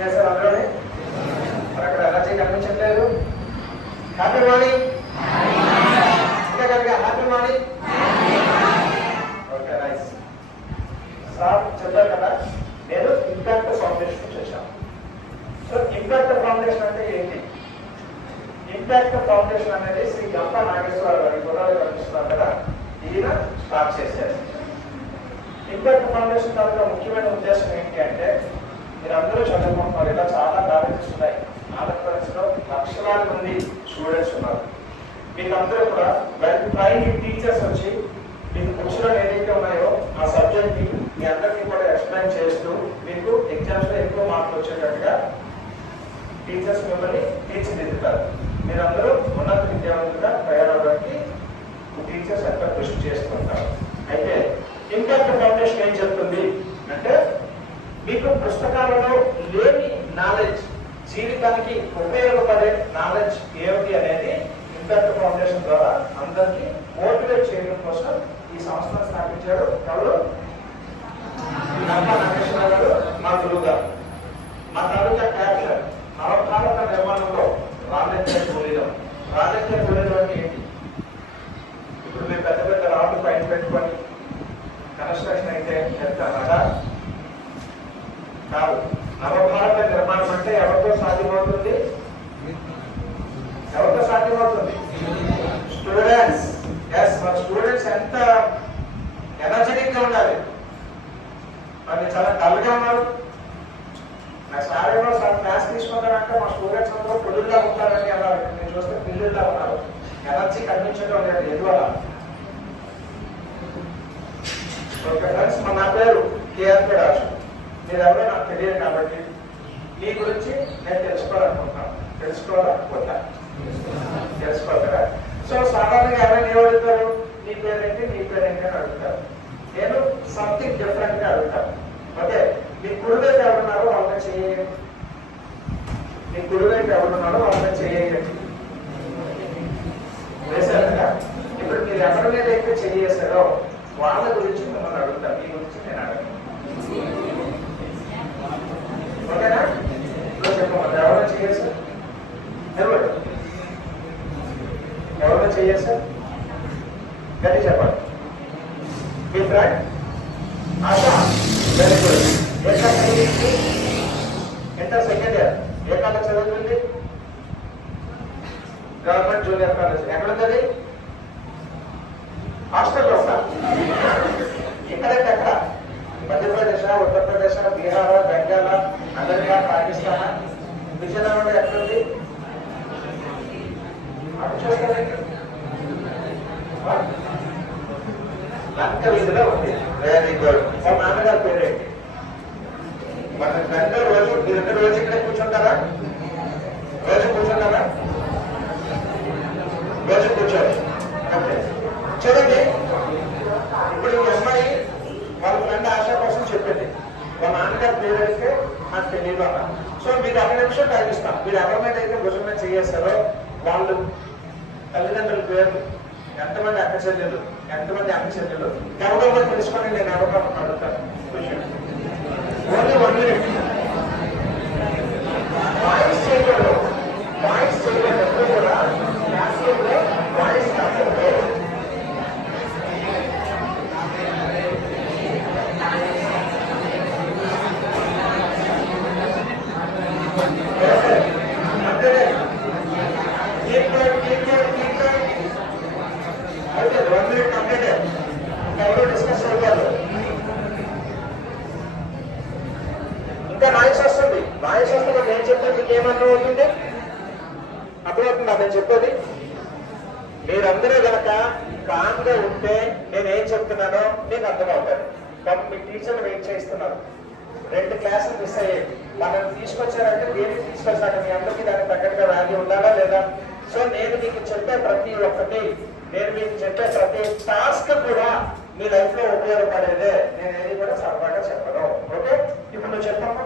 చేశారు అందులోనే. మరి అక్కడ ఎనర్జీ కనిపించట్లేదు. Happy morning. ఇంకా కనుక happy morning. Okay nice. Sir చెప్పారు కదా నేను ఇంపాక్ట్ ఫౌండేషన్ చేశాను. సో ఇంపాక్ట్ ఫౌండేషన్ అంటే ఏంటి? ఇంపాక్ట్ ఫౌండేషన్ అనేది శ్రీ గంప నాగేశ్వరరావు గారి ఫోటోలు కనిపిస్తున్నారు కదా, ఈయన స్టార్ట్ చేశారు. ఇంపాక్ట్ ఫౌండేషన్ తాలూకా ముఖ్యమైన ఉద్దేశం ఏంటి అంటే మీరు అందరూ చదువుకుంటున్నారు. ఇలా చాలా కాలేజెస్ ఉన్నాయి. ఆంధ్రప్రదేశ్లో లక్షలాది మంది స్టూడెంట్స్ ఉన్నారు. మీకు అందరూ కూడా వెల్ ట్రైన్డ్ టీచర్స్ వచ్చి మీకు బుక్స్లో ఏదైతే ఉన్నాయో ఆ సబ్జెక్ట్ని మీ అందరికీ కూడా ఎక్స్ప్లెయిన్ చేస్తూ మీకు ఎగ్జామ్స్లో ఎక్కువ మార్కులు వచ్చేటట్టుగా టీచర్స్ మిమ్మల్ని తీర్చిదిద్దుతారు. మీరందరూ ఉన్నత విద్యావంతులుగా తయారవడానికి టీచర్స్ ఎంతో కృషి చేస్తుంటారు. అయితే ఇంపాక్ట్ ఫౌండేషన్ ఏం చెప్తుంది అంటే మీకు పుస్తకాలలో లేని నాలెడ్జ్, జీవితానికి ఉపయోగపడే నాలెడ్జ్ ఏమిటి అనేది ఇంపాక్ట్ ఫౌండేషన్ ద్వారా అందరికీ మోటివేట్ చేయడం కోసం ఈ సంస్థను స్థాపించారు. ఎవరు? నాగేశ్వరరావు గారు మా గురువు గారు. మా తాలూకా క్యాప్షన్ నవభారత నిర్మాణంలో రాజకీయ కూలీలం. రాజకీయ కూలీలం అంటే ఏంటి? ఇప్పుడు మేము పెద్ద పెద్ద రాళ్ళు పైన పెట్టుకొని కన్స్ట్రక్షన్ అయితే చెప్తారా? కాదు. నవభారత నిర్మాణం అంటే ఎవరితో సాధ్యమవుతుంది? ఎవరితో సాధ్యమవుతుంది? స్టూడెంట్స్. ఎస్, మన స్టూడెంట్స్ ఎంత ఎనర్జెటిక్ గా ఉండాలి. మరి చాలా డల్గా ఉన్నారు. నాకు సార్ ఏమో క్లాస్ తీసుకుంటారంటే మా స్టూడెంట్స్ అందరూ పొడుగులా ఉంటారని అలా నేను చూస్తే పిల్లల్లా ఉన్నారు. ఎనర్జీ కనిపించడం లేదు ఎందువల్ల? ఓకే ఫ్రెండ్స్, నా పేరు కేఆర్ రాజు. మీరు ఎవరో నాకు తెలియదు కాబట్టి మీ గురించి నేను తెలుసుకోవాలనుకుంటున్నాను. తెలుసుకోవాలనుకుంటా తెలుసుకోవాలి. సో సాధారణంగా ఎవరైనా ఏమడుగుతారు? నీ పేరేంటి, నీ పేరేంటి అని అడుగుతారు. నేను సంథింగ్ డిఫరెంట్ గా అడుగుతాను. ఓకే, మీ గురువైపు ఎవరున్నారో వాళ్ళని చేయండి. మీ గురువైపు ఎవరున్నారో వాళ్ళని చేయండి వేసారుగా. ఇప్పుడు మీరు ఎవరి మీద అయితే చేసారో వాళ్ళ గురించి మిమ్మల్ని అడుగుతారు. మీ గురించి నేను అడగను. ఓకేనా? ఇప్పుడు చెప్పండి, ఎవరైనా చేసారు? ఎవరైనా చేసారు? గట్టి చెప్పండి. మీ ఫ్రెండ్ ఆశా. Very good. ఏ క్లాస్ చదువుతుంది? Inter second year. ఏ కాలేజ్ చదువుతుంది? Government junior college. ఎక్కడుంది? హాస్టల్లో ఉంటా. ఎక్కడైతే ఎక్కడ? మధ్యప్రదేశ్, ఉత్తరప్రదేశ్, బీహార్, బెంగాల్, అమెరికా, పాకిస్తాన్, విజయనగరంలో ఎక్కడుంది? అటు చూస్తారండి. లంక వీధిలో ఉంది. Very good. మా నాన్నగారి పేరేంటి? మన గంట రోజు మీరు రోజు ఇక్కడ కూర్చుంటారా? రోజు కూర్చుంటారా? రోజు కూర్చోండి. ఓకే, చూడండి. ఇప్పుడు ఈ అమ్మాయి వాళ్ళ ఫ్రెండ్ ఆశా కోసం చెప్పింది. వాళ్ళ నాన్నగారి పేరు అడిగితే నాకు తెలియదు అన్న. సో మీరు ఒక నిమిషం టైం ఇస్తాం. మీరు ఎవరినైతే అయితే భుజం మీద చేస్తారో వాళ్ళు తల్లిదండ్రుల పేరు, ఎంతమంది అక్క చెల్లెలు, ఎంతమంది అక్క చెల్లెలు ఎవరో తెలుసుకొని నేను ఎవరో అడుగుతాను. Only 1 minute. వాయిస్ చేయలేదు. వాయిస్ చేయలేదు ఎప్పుడు కూడా క్లాస్లో వాయిస్ కాకపోతే ఇంకా నాయిస్ వస్తుంది. నాయిస్ వస్తుంది. నేను చెప్పేది మీకు ఏమన్నా అవుతుంది? అర్థమవుతుందా నేను చెప్పేది? మీరందరూ కనుక కామ్గా ఉంటే నేనేం చెప్తున్నానో మీకు అర్థమవుతారు. కాబట్టి మీ టీచర్లు వెయిట్ చేస్తున్నారు. 2 క్లాసులు మిస్ అయ్యాయి. మనం తీసుకొచ్చారంటే దేనికి తీసుకొచ్చాక మీ అందరికీ దానికి తగ్గట్టుగా వాల్యూ ఉండాలా లేదా? సో నేను మీకు చెప్పే ప్రతి ఒక్కటి, నేను మీకు చెప్పే ప్రతి టాస్క్ కూడా మీ లైఫ్ లో ఉపయోగపడేదే. నేను ఏది కూడా సరదాగా చెప్పను. ఓకే, ఇప్పుడు నువ్వు చెప్పమ్మా.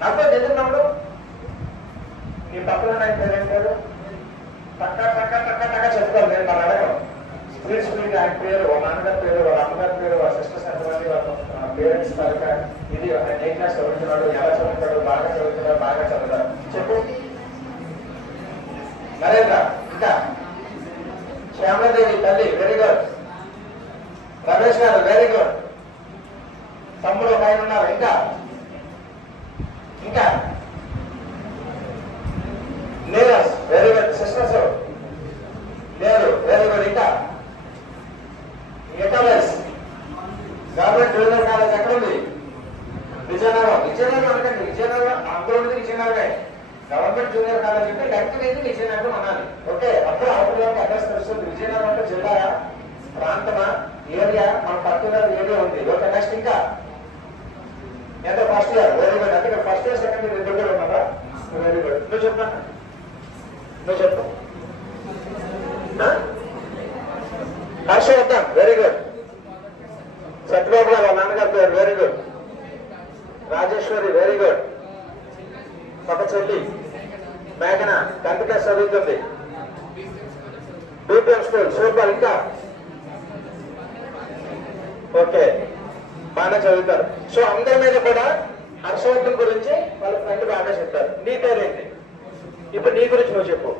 నాతో ఎదురున్నాడు నీ పక్కన పేరేంటారు? టక్క టక్క టక్క టక్క చెప్పుకోవాలి. నేను మన అడగను. స్పీడ్ స్పీడ్ మీరు ఆయన పేరు, వాళ్ళ నాన్నగారి పేరు, వాళ్ళ అమ్మగారి పేరు, వాళ్ళ సిస్టర్స్ ఎంతమంది, వాళ్ళ పేరెంట్స్ తాలూకా ఇది ఏ క్లాస్ చదువుతున్నాడు, ఎలా చదువుతాడు, బాగా చదువుతున్నాడు, బాగా చదువుతాడు చెప్పు. నరేంద్ర, ఇంకా శ్యామలాదేవి తల్లి, వెరీ గుడ్. రమేష్ గారు, వెరీ గుడ్. తమ్ముడు ఒక ఆయన ఉన్నారు, ఇంకా ఇంకా నీరజ్, వెరీ గుడ్. సిస్టర్స్ లేరు, వెరీ గుడ్. ఇంకా ఎటలెస్ గవర్నమెంట్ జూనియర్ కాలేజ్ ఎక్కడ ఉంది? విజయనగరం. విజయనగరం అనకండి, విజయనగరం అందరూ ఉంది విజయనగరమే. గవర్నమెంట్ జూనియర్ కాలేజ్ అంటే లెక్క లేదు విజయనగరం అనాలి. ఓకే, అప్పుడు అవతలకి అడ్రస్ తెలుస్తుంది. విజయనగరం అంటే జిల్లా, ప్రాంతమా, ఏరియా, మన పర్టికులర్ ఏరియా ఉంది. ఓకే, నెక్స్ట్ ఇంకా ఎంత ఫస్ట్ ఇయర్, వెరీ గుడ్. అంటే ఫస్ట్ ఇయర్ సెకండ్ ఇయర్ ఇద్దరు ఉన్నారా? Very good. నువ్వు చెప్పా, నువ్వు చెప్పు. Harshavardhan, very good. సత్యబాబు గారు వాళ్ళ నాన్నగారి పేరు, very good. Rajeshwari, very good. ఒక చెల్లి మేఘన 10th క్లాస్ చదువుతుంది. BPM school, super. ఇంకా ఓకే, బాగా చదువుతారు. సో అందరి మీద కూడా హర్షవర్ధన్ గురించి వాళ్ళ ఫ్రెండ్ బాగా చెప్తారు. నీ పేరేంటి? ఇప్పుడు నీ గురించి నువ్వు చెప్పు.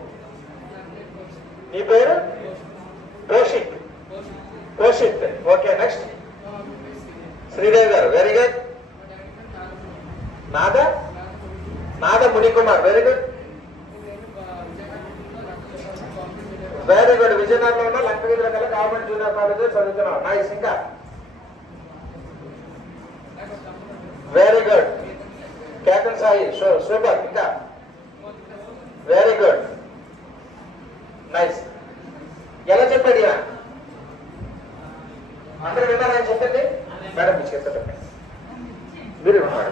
నీ పేరు కౌశిక్. కౌశిక్, ఓకే. నెక్స్ట్ శ్రీదేవి గారు, వెరీ గుడ్. నాద Munikumar, very good. Very good. విజయనగరంలో ఉన్న లంకవీధుల కల్లా గవర్నమెంట్ జూనియర్ కాలేజ్ చదువుతున్నావు. నైస్. ఇంకా very good. Ketan Sai, super. ఇంకా వెరీ గుడ్, నైస్. ఎలా చెప్పాడు ఇలా? అందరూ విన్నారా అని చెప్పండి. మేడం మీ చేత చెప్పండి, మీరు విన్నాడు.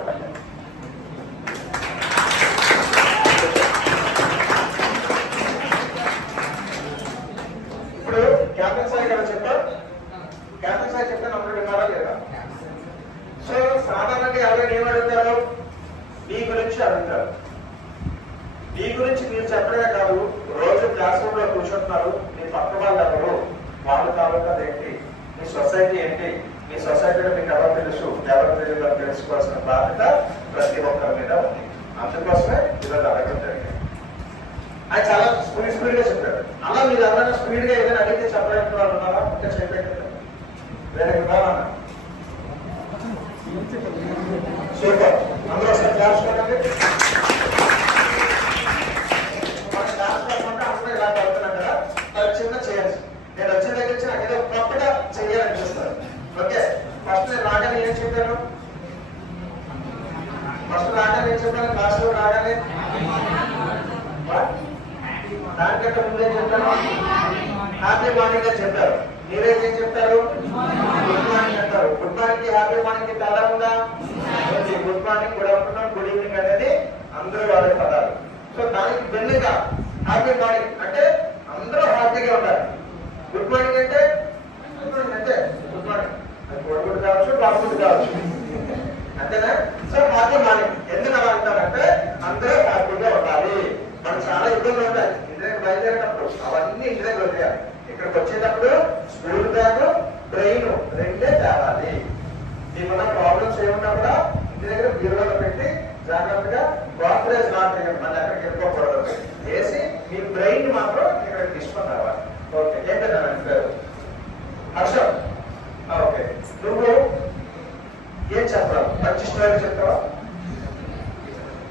ఇప్పుడు క్యాప్టెన్ సాయి గారు చెప్పారు. క్యాప్టెన్ సాయి చెప్తే అందరూ విన్నారా లేదా? సో సాధారణంగా ఎవరైనా ఏమడుగుతారు? మీ గురించి అడుగుతారు. మీ గురించి మీరు చెప్పడమే కాదు, రోజు క్లాస్ రూమ్ లో కూర్చుంటున్నారు, మీ పక్క వాళ్ళు ఎవరు, వాళ్ళ తాలూకా ఏంటి, మీ సొసైటీ ఏంటి, మీ సొసైటీలో మీకు ఎవరు తెలుసు, ఎవరు తెలియదు తెలుసుకోవాల్సిన బాధ్యత ప్రతి ఒక్కరి మీద ఉంది. అందుకోసమే ఈరోజు అడగడం జరిగింది. ఆయన చాలా స్పీడ్ గా చెప్పారు. అలా మీరు ఎవరైనా స్పీడ్ గా ఏదైనా అడిగితే చెప్పడానికి వాళ్ళు ఉన్నారా? ఇంకా చెప్పలేదు. వేరే విధానం సూపర్. అందరూ ఒకసారి క్లాస్ కొనండి. మన క్లాస్ కాకుండా అందరూ ఇలా పడుతున్నాం కదా, అది చిన్న చేయాల్సి. నేను వచ్చిన దగ్గర నుంచి నాకు ఏదో కొత్తగా చెయ్యాలనిపిస్తారు. ఓకే, ఫస్ట్ నేను రాగానే ఏం చెప్పాను? ఫస్ట్ రాగానే ఏం చెప్పాను? క్లాస్ లో రాగానే దానికంటే ముందే చెప్తాను హ్యాపీ మార్నింగ్ అని చెప్పారు. మీరేం చెప్తారు? గుడ్ మార్నింగ్ అంటారు. గుడ్ మార్నింగ్ కి హ్యాపీ మార్నింగ్ కి తేడా ఉందా? Good morning, good afternoon, good evening అనేది అందరూ వాడే పదాలు. సో దానికి భిన్నంగా హ్యాపీ మార్నింగ్ అంటే అందరూ హ్యాపీగా ఉండాలి. గుడ్ మార్నింగ్ అంటే గుడ్ మార్నింగ్, అది గుడ్ కావచ్చు, బాగుంది కావచ్చు, అంతేనా? సో హ్యాపీ మార్నింగ్ ఎందుకు అలా అంటారంటే అందరూ హ్యాపీగా ఉండాలి. మనకు చాలా ఇబ్బందులు ఉంటాయి. ఇంటి దగ్గర బయలుదేరేటప్పుడు అవన్నీ ఇంటి దగ్గర వదిలేయాలి. ఇక్కడికి వచ్చేటప్పుడు స్కూల్ బ్యాగ్, ట్రైన్ రెండే తేవాలి. మీకున్న ప్రాబ్లమ్స్ ఏమన్నా కూడా ఇంటి దగ్గర బీరువాలో పెట్టి జాగ్రత్తగా కాంప్రమైజ్ మాత్రమే, మళ్ళీ అక్కడికి వెళ్ళిపోకూడదు. వేసి మీ బ్రెయిన్ మాత్రం ఇక్కడ తీసుకొని రావాలి. ఓకే, ఏంటన్నా పేరు? హర్షం. ఓకే, నువ్వు ఏం చెప్పావు? మంచి స్టోరీ చెప్తావా?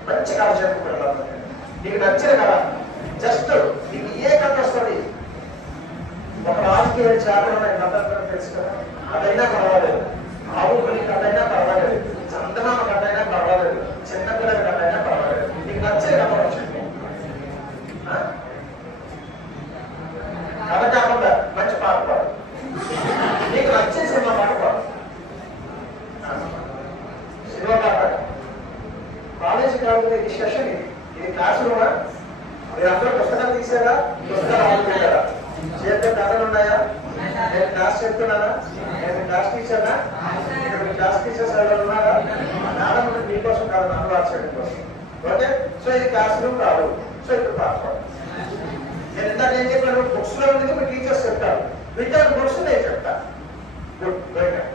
మంచి కథ చెప్పుకుంటావు. నీకు నచ్చిన కదా, జస్ట్ నీకు ఏ కథ వస్తుంది? ఒక రాజకీయ చేపలు కథ తెలుసు కదా, అదైనా పర్వాలేదు. ఆవు పులి కథ అయినా పర్వాలేదు, చందమామ కథ అయినా పర్వాలేదు, చిన్నపిల్లల కథ అయినా పర్వాలేదు. నీకు నచ్చే కథ వచ్చింది. కథ కాకుండా మంచి పాట పాడు. నీకు నచ్చే సినిమా పాట పాడు. సినిమా పాట కాలేజీ కాకుండా ఇది సెషన్, ఇది క్లాస్ రూమా? మీరు అందరూ పుస్తకాలు తీసారా? పుస్తకాలు ఆడుకుంటారా? చేతిలో కథలు ఉన్నాయా? నేను క్లాస్ చెప్తున్నానా? నేను క్లాస్ టీచర్నా? ఇక్కడ మీ క్లాస్ టీచర్స్ ఎవరు ఉన్నారా? మేడం మీకోసం కాదు, నన్ను రాసేయడం కోసం. ఓకే, సో ఇది క్లాస్ రూమ్ కాదు. సో ఇప్పుడు పాస్ నేను ఇందాక ఏం చెప్పాను? బుక్స్ లో ఉంది మీ టీచర్స్ చెప్తారు. వితౌట్ బుక్స్ నేను చెప్తా. Good very good.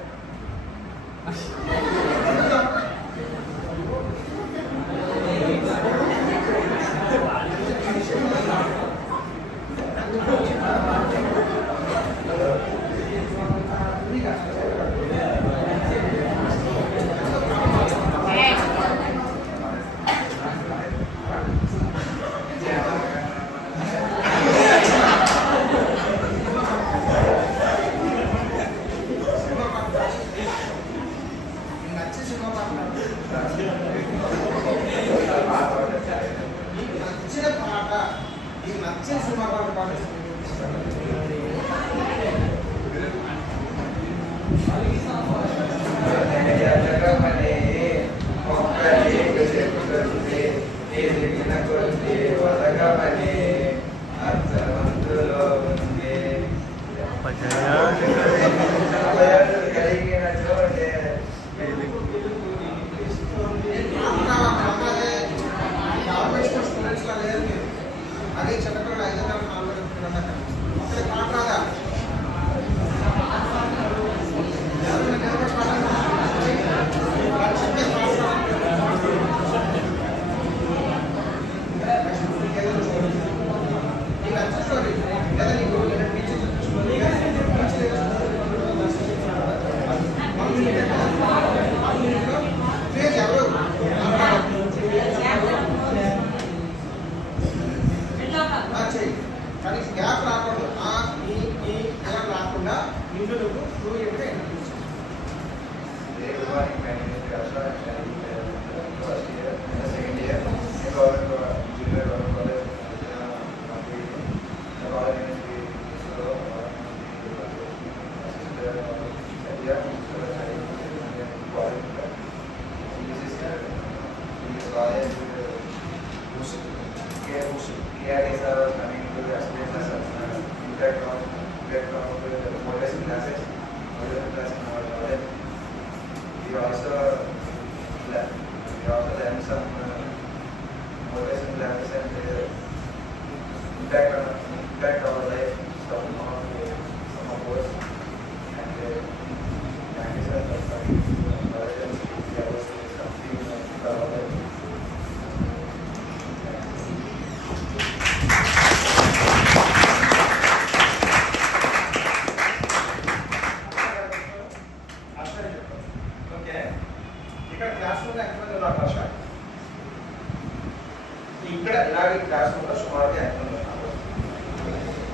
ఇక్కడ ఇలాగే క్లాస్ రూమ్ లో సుమారుగా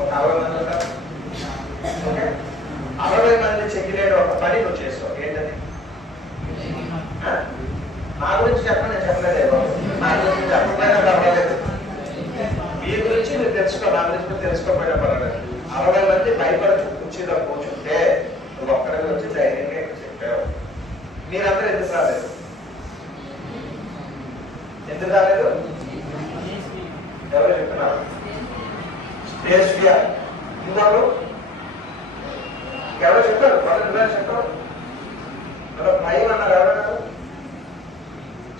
ఒక 60 మంది ఉంటారు. ఓకే, 60 మంది చెక్కిలేడు ఒక పని నువ్వు చేస్తావు. ఏంటది? నా గురించి చెప్పండి, నేను చెప్పలేదు. నా గురించి చెప్పకపోయినా పర్వాలేదు, మీ గురించి నువ్వు తెలుసుకో, నా గురించి నువ్వు తెలుసుకోకపోయినా పర్వాలేదు. 60 మంది భయపడుతూ కుర్చీలో కూర్చుంటే నువ్వు ఒక్కడికి వచ్చి ధైర్యంగా ఇక్కడ చెప్పావు. మీరందరూ ఎందుకు రాలేదు? ఎందుకు రాలేదు? ఎవరు చెప్తున్నారు? Stage fear. ఇంకొకరు ఎవరు చెప్పారు? వాళ్ళు చెప్పారు అలా భయం అన్నారు. ఎవరన్నారు?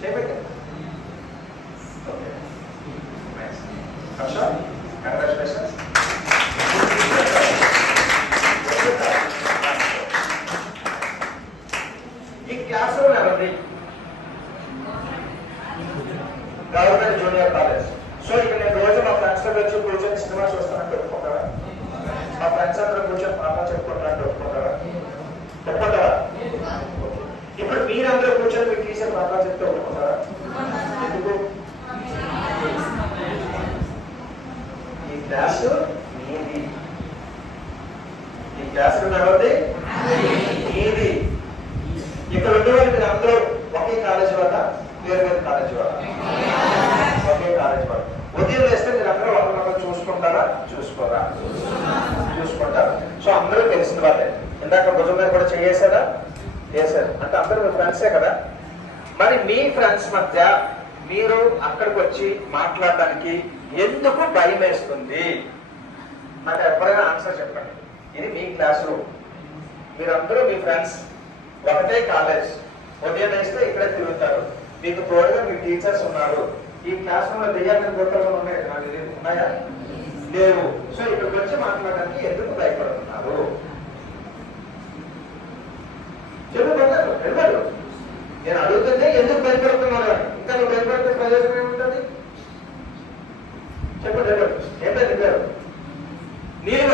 చేపెట్టారు. Okay, Harsha, congratulations. ఈ క్లాస్ రూమ్ ఎవరిది? Government junior college. సో ఇక్కడ నేను రోజు మా ఫ్రెండ్స్ తో వచ్చి కూర్చొని సినిమా చూస్తానంటే ఒప్పుకుంటారా? మా ఫ్రెండ్స్ అందరూ కూర్చొని పాఠాలు చెప్పుకుంటారంటే ఒప్పుకుంటారా? ఒప్పుకుంటారా? ఇప్పుడు మీరందరూ కూర్చొని మీ టీచర్ పాఠాలు చెప్తే ఒప్పుకుంటారా? ఎందుకు? ఈ క్లాసు మీది, ఈ క్లాసు ఎవరిది? మీది. ఇక్కడ ఉండేవాళ్ళు మీరు అందరూ ఒకే కాలేజీ వల్ల, వేరు వేరు కాలేజీ వల్ల? ఒకే కాలేజీ వల్ల. ఉదయం వేస్తే మీరు అందరూ ఒకరినొకరు చూసుకుంటారా? చూసుకోరా? చూసుకుంటారు. సో అందరూ తెలిసిన వాళ్ళే. ఇందాక భుజం మీద కూడా చేసారా? చేశారు. అంటే అందరూ మీ ఫ్రెండ్సే కదా. మరి మీ ఫ్రెండ్స్ మధ్య మీరు అక్కడికి వచ్చి మాట్లాడడానికి ఎందుకు భయం వేస్తుంది? నాకు ఎప్పుడైనా ఆన్సర్ చెప్పండి. ఇది మీ క్లాస్ రూమ్, మీరందరూ మీ ఫ్రెండ్స్, ఒకటే కాలేజ్. ఉదయం వేస్తే ఇక్కడే తిరుగుతారు. మీకు తోడుగా మీ టీచర్స్ ఉన్నారు. ఈ క్లాస్ రూమ్ లో దెయ్యాన్ని గొప్పలు ఉన్నాయా? లేవు. సో ఇక్కడికి వచ్చి మాట్లాడడానికి ఎందుకు భయపడుతున్నారు? చెప్పుకుంటారు వెళ్ళారు. నేను అడుగుతుంటే ఎందుకు భయపడుతున్నారు? ఇంకా నువ్వు భయపడితే ప్రయోజనం ఏముంటుంది? చెప్పండి వెళ్ళారు. ఏం పేరు? నీలిమ.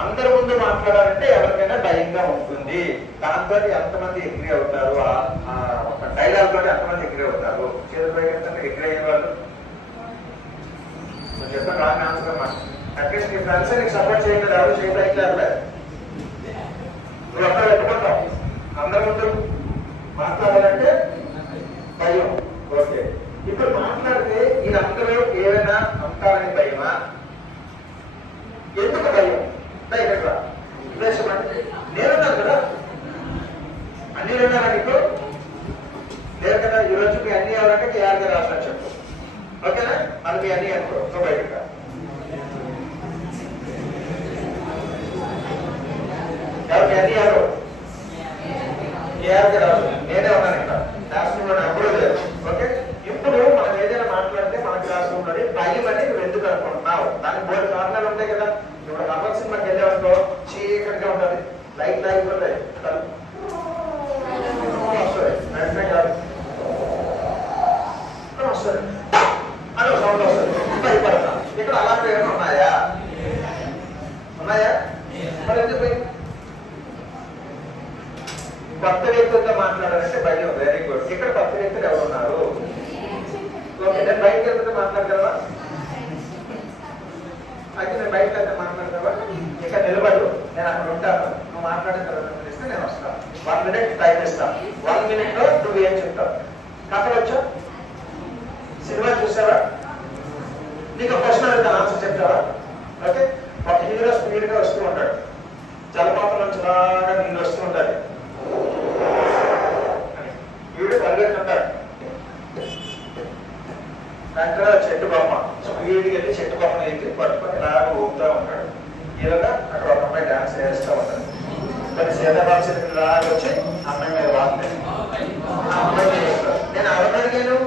అందరి ముందు మాట్లాడాలంటే ఎవరికైనా భయంగా ఉంటుంది. దాంతో ఎంతమంది ఎగ్రీ అవుతారు? ఒక డైలాగ్ తోటి ఎంతమంది ఎగ్రీ అవుతారు? చేతులు పైకి ఎగ్రీ అయ్యే వాళ్ళు చెప్పండి. రాని ఆన్సర్ అమ్మా. అట్లీస్ట్ నీ ఫ్రెండ్స్ నీకు సపోర్ట్ చేయలేదు. ఎవరు చేయలేదు. నువ్వు అక్కడ పెట్టుకుంటావు. అందరి ముందు మాట్లాడాలంటే భయం. ఓకే, ఇప్పుడు మాట్లాడితే వీళ్ళందరూ ఏమైనా అంటారని భయమా? ఎందుకు భయం? ఇక్కడ నేనున్నాను కదా, అన్ని ఉన్నారా నీకు? లేదు కదా. ఈరోజు మీ అన్ని ఎవరంటే కేఆర్ గారు రాసిన చెప్పు. ఓకేనా? అది మీ అన్ని అనుకో. నువ్వు బయటకు ఎవరు మీ అన్ని ఎవరు? కేఆర్ గారు రాసు. నేనే ఉన్నాను ఇక్కడ క్లాస్ రూమ్ లో. అప్పుడు లేదు. ఓకే, ఇప్పుడు మనం ఏదైనా మాట్లాడితే మన క్లాస్ రూమ్ లోని భయం అని నువ్వు ఎందుకు అనుకుంటున్నావు? దానికి బోర్డు కారణాలు ఉంటాయి కదా. ఇప్పుడు హర్మల్ సినిమాకి వెళ్ళామనుకో చీకటిగా ఉంటుంది. లైట్ ఉంటాయి. వస్తుంది అని సౌండ్ వస్తుంది. భయపడతా. ఇక్కడ అలాంటి ఏమైనా ఉన్నాయా? మరి ఎందుకు కొత్త వ్యక్తులతో మాట్లాడాలంటే భయం. Very good. ఇక్కడ కొత్త వ్యక్తులు ఎవరు ఉన్నారు? ఓకే, నేను బయటకు వెళ్తే మాట్లాడగలవా? అయితే నేను బయటకు వెళ్తే మాట్లాడగలవా? ఇక్కడ నిలబడు, నేను అక్కడ ఉంటాను. నువ్వు మాట్లాడిన తర్వాత ఇస్తే నేను వస్తాను. 1 minute టైం ఇస్తాను. 1 minute లో నువ్వు ఏం చెప్తావు? కథలు వచ్చా? సినిమా చూసావా? నీకు క్వశ్చన్ అడిగితే ఆన్సర్ చెప్తావా? ఓకే, ఒక హీరో స్పీడ్ గా వస్తూ ఉంటాడు. జలపాతం నుంచి బాగా నీళ్ళు వస్తూ ఉంటాడు. వీడు పరిగెత్తుంటాడు. దాంట్లో చెట్టు బొమ్మ స్పీడ్కి వెళ్ళి చెట్టు బొమ్మను ఎక్కి పట్టుకొని ఇలాగ ఊపుతూ ఉంటాడు. ఈలోగా అక్కడ ఒక అమ్మాయి డాన్స్ చేస్తూ ఉంటాడు. కొన్ని సీతారామచంద్రుడు ఇలాగ వచ్చి అమ్మాయి మీద వాడుతుంది. ఆ అమ్మాయి చేస్తాడు. నేను ఎవరిని అడిగాను?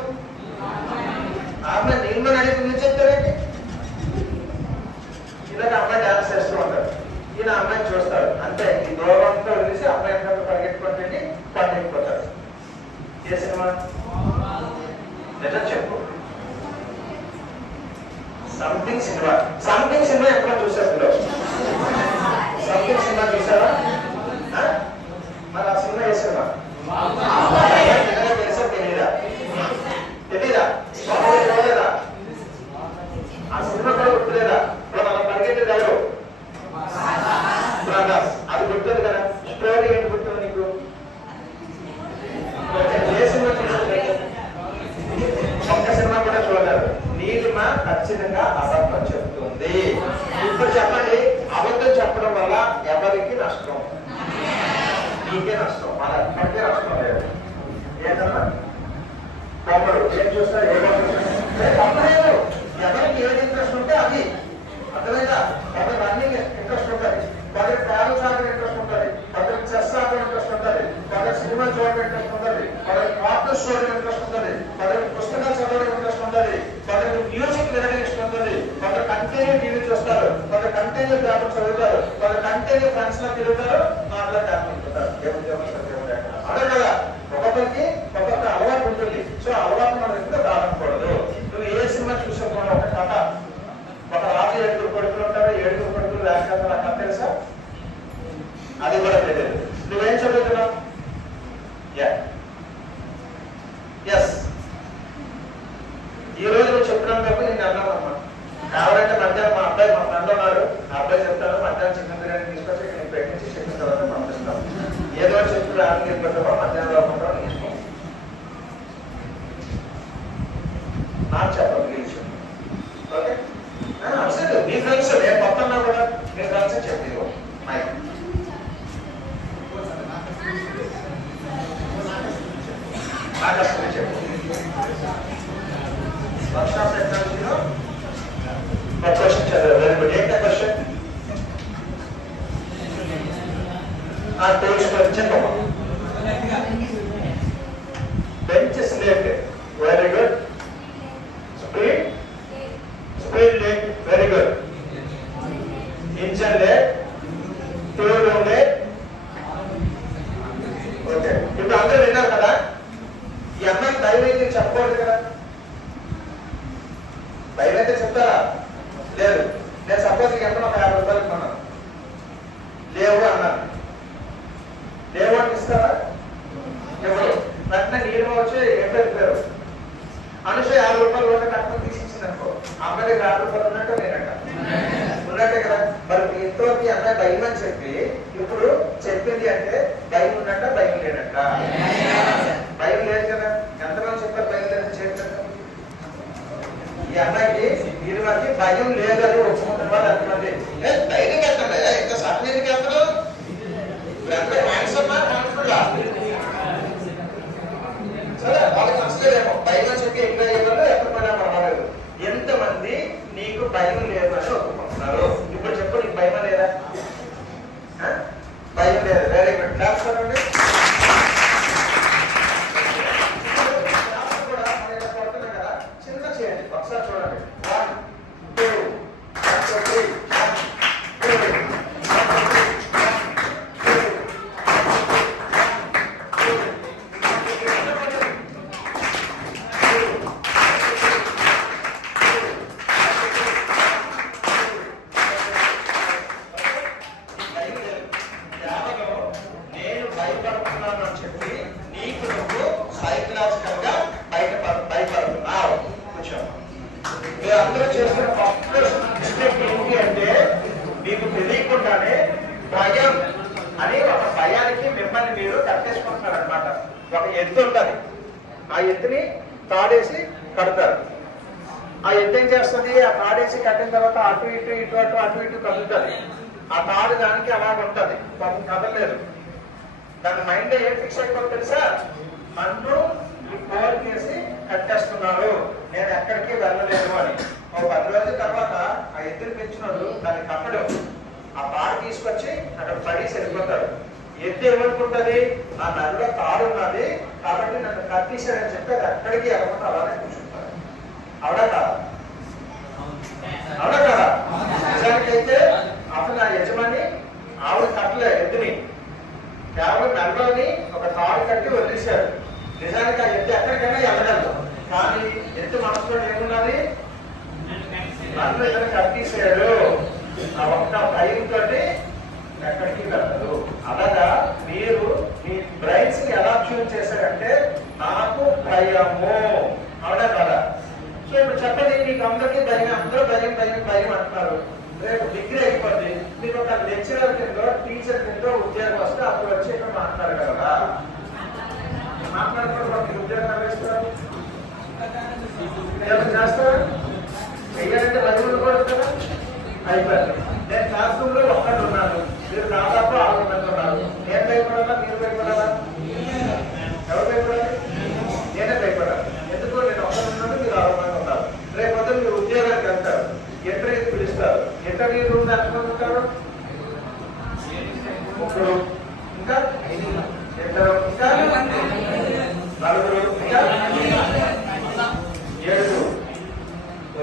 ఆ అమ్మాయి నీళ్ళు అడిగి మీరు చెప్తారండి. ఇలాగ అమ్మాయి డాన్స్ చేస్తూ ఉంటాడు. ఈయన అమ్మాయిని చూస్తాడు. అంతే, ఈ దూరంతో వదిలేసి అమ్మాయి ఎంత పరిగెట్టుకుంటే పండుగపోతాడు. ఏ సినిమా? నిజం చెప్పు. Something cinema. సంథింగ్ సినిమా ఎక్కడ చూసారు? సంథింగ్ సినిమా చూసారా? మరి ఆ సినిమా ఏ సినిమా? తెలుసా తెలీదా? తెలీదా? చూడలేదా? ఆ సినిమా కూడా గుర్తులేదా? ఇప్పుడు మనం పరిగెత్తే గారు అది గుర్తుంది కదా. స్టోరీ ఏంటి గుర్తుంది నీకు? ఏ సినిమా చూసారు? ఒక్క సినిమా కూడా చూడలేదు. నీలిమ ఖచ్చితంగా అబద్ధం చెప్తుంది. ఇప్పుడు చెప్పండి, అబద్ధం చెప్పడం వల్ల ఎవరికి నష్టం? నీకే నష్టం. మన ఎప్పటికే నష్టం లేదు. ఏంటన్నా తమ్ముడు ఏం చూస్తారు? తప్పలేదు. ఎవరికి ఏది ఇంట్రెస్ట్ ఉంటే అది. అర్థమైందా? కొందరు రన్నింగ్ ఇంట్రెస్ట్ ఉంటుంది, కొందరు ట్రావెల్స్ ఆడే ఇంట్రెస్ట్ ఉంటుంది, కొందరు చెస్ ఆడే ఇంట్రెస్ట్ ఉంటుంది, కొందరు సినిమా చూడడం ఇంట్రెస్ట్ ఉంటుంది, కొందరు కార్టూన్స్ చూడడం ఇంట్రెస్ట్ ఉంటుంది, కొందరు పుస్తకాలు చదవడం ఇంట్రెస్ట్ ఉంటుంది, కొందరు మ్యూజిక్ వినడం ఇష్టం ఉంటుంది, కొందరు కంటిన్యూ టీవీ చూస్తారు, కొందరు కంటిన్యూ పేపర్ చదువుతారు, కొందరు కంటిన్యూ ఫ్రెండ్స్ లో తిరుగుతారు, మాటలో ట్యాపింటారు. అదే కదా, ఒక్కొక్కరికి ఒక్కొక్క అలవాటు ఉంటుంది. సో అలవాటు మనం ఎప్పుడు దాడకూడదు. నువ్వు ఏ సినిమా చూసావు? ఒక కథ, ఒక రాజు 7 కొడుకులు ఉంటారు, 7 కొడుకులు లేకపోతే నాకు తెలుసా? అది కూడా తెలియదు. నువ్వేం చదువుతున్నావు? ఎస్, ఈ రోజు నువ్వు చెప్పినంత నేను అన్నానమ్మా. కావాలంటే మధ్యాహ్నం మా ఫ్రెండ్ ఉన్నారు, ఆ అబ్బాయి చెప్తాను మధ్యాహ్నం చికెన్ బిర్యానీ తీసుకొచ్చి నేను పెట్టించి చెప్పిన తర్వాత పంపిస్తాను. ఏదో చెప్పి రాత్రి పెట్టవా మధ్యాహ్నం రాకుండా తీసుకో. నాకు చెప్పాలి గెలిచి. ఓకే, అసలు మీ ఫ్రెండ్స్ నేను కొత్తన్నా కూడా మీ ఫ్రెండ్స్ చెప్పి నాకు అసలు చెప్పు. వర్క్షాప్ టెక్నాలజీలో ఒక క్వశ్చన్ చదివారు. Very good. ఏంటా క్వశ్చన్? చెప్పమ్మా. Bench slate. Very good. Speed ఇప్పుడు అందరూ విన్నారు కదా, ఈ అమ్మాయికి భయం అయితే చెప్పకూడదు కదా. భయం అయితే చెప్తారా? లేదు. నేను సపోజ్ ఎంత ఒక 50 రూపాయలు కొన్నాను, లేవు అన్నాను. లేవు అంటే ఇస్తారా? ఎవరు వెంటనే నీళ్ళు వచ్చి ఎంత చెప్పారు? అనుష 50 రూపాయలు లోట కట్టడం తీసిచ్చింది అనుకో, అమ్మాయి 50 రూపాయలు ఉన్నట్టు నేనంట ఉన్నట్టే కదా. మరి మీతో మీ అమ్మాయి భయం అని చెప్పి ఇప్పుడు చెప్పింది అంటే భయం ఉన్నట్ట భయం లేనట్ట? భయం లేదు కదా. ఎంతమంది చెప్పారు భయం లేదని చెప్పారు? ఈ అమ్మాయికి మీరు మనకి భయం లేదని ఒప్పుకుంటున్న వాళ్ళు ఎంతమంది? ధైర్యం వెళ్తాడు ఇంకా సగం ఎందుకు వెళ్తారు? సరే వాళ్ళకి నచ్చలేదేమో భయం అని చెప్పి ఇంకా ఇవ్వాలి ఎక్కడైనా పర్వాలేదు. ఎంతమంది నీకు భయం లేదు అని ఒప్పుకుంటున్నారు? ఇప్పుడు చెప్పు, నీకు భయం లేదా? భయం లేదు. Very good. క్లాస్ కదండి. కూడా మన పడుతున్నాం కదా, చిన్న చేయండి ఒకసారి చూడండి. 1 2 3 అందరూ చేస్తున్న ఫస్ట్ మిస్టేక్ ఏంటి అంటే, మీకు తెలియకుండానే భయం అని ఒక భయానికి మిమ్మల్ని మీరు కట్టేసుకుంటున్నారు అనమాట. ఒక ఎత్తు ఉంటుంది, ఆ ఎత్తుని తాడేసి కడతారు. ఆ ఎత్తు ఏం చేస్తుంది? ఆ తాడేసి కట్టిన తర్వాత అటు ఇటు ఇటు అటు అటు ఇటు కదులుతుంది. ఆ తాడు దానికి అలాగ ఉంటుంది, కదలలేదు. దాని మైండ్ ఏం ఫిక్స్ అయిపోతుంది తెలుసా? నన్ను ఈ కోర్ చేసి కట్టేస్తున్నారు, నేను ఎక్కడికి వెళ్ళలేదు అని. ఒక 10 రోజుల తర్వాత ఆ ఎత్తుని పెంచినోడు దాన్ని కట్టడం, ఆ తాడు తీసుకొచ్చి అక్కడ పడేసి వెళ్ళిపోతాడు. ఎత్తు ఏమనుకుంటుంది? నా నదిలో తాడు ఉన్నది కాబట్టి నన్ను కట్టేశాడని చెప్పి అది ఎక్కడికి వెళ్ళకుండా అలానే కూర్చుంటారు. అవడా కాదా? అవడా కాదా? నిజానికైతే అసలు నా యజమాని ఆవిడ కట్టలే ఎత్తుని, కేవలం నదిలోని ఒక తాడు కట్టి వదిలేశారు. నిజానికి ఆ ఎత్తు ఎక్కడికైనా వెళ్ళగలదు, కానీ ఎత్తు మనసులో ఏమున్నది? నన్ను ఇతను కట్టేశాడు. ఆ ఒక్క భయంతో ఎక్కడికి వెళ్ళదు. అలాగా మీరు మీ బ్రెయిన్స్ ని ఎలా ట్యూన్ చేశారంటే నాకు భయము, అవునా కదా? సో ఇప్పుడు చెప్పండి, మీకు అందరికీ భయం, అందరూ భయం భయం భయం అంటున్నారు. రేపు డిగ్రీ అయిపోద్ది, మీరు ఒక లెక్చరర్ కింద టీచర్ కింద ఉద్యోగం వస్తే అప్పుడు వచ్చి ఇక్కడ మాట్లాడారు కదా. మాట్లాడుకుంటే మీరు ఉద్యోగం వేస్తారు, చేస్తారు. వెయ్యాలంటే 10 మంది కూడా కదా అయిపోయింది. నేను క్లాస్ రూమ్ లో ఒక్కటి ఉన్నాను, మీరు దాదాపు 6 మంది ఉన్నారు. నేను భయపడాలా? మీరు భయపడాలా? ఎవరు భయపడాలి? నేనే భయపడాలి. ఎందుకు? నేను ఒక్కరు ఉన్నాను, మీరు 6 మంది ఉన్నారు. రేపు మీరు ఉద్యోగానికి వెళ్తారు, ఇంటర్వ్యూ పిలుస్తారు. ఇంటర్వ్యూ రూమ్ ఎంతమంది ఉంటారు? 3, ఇంకా 2, ఇంకా 4, ఇంకా 7.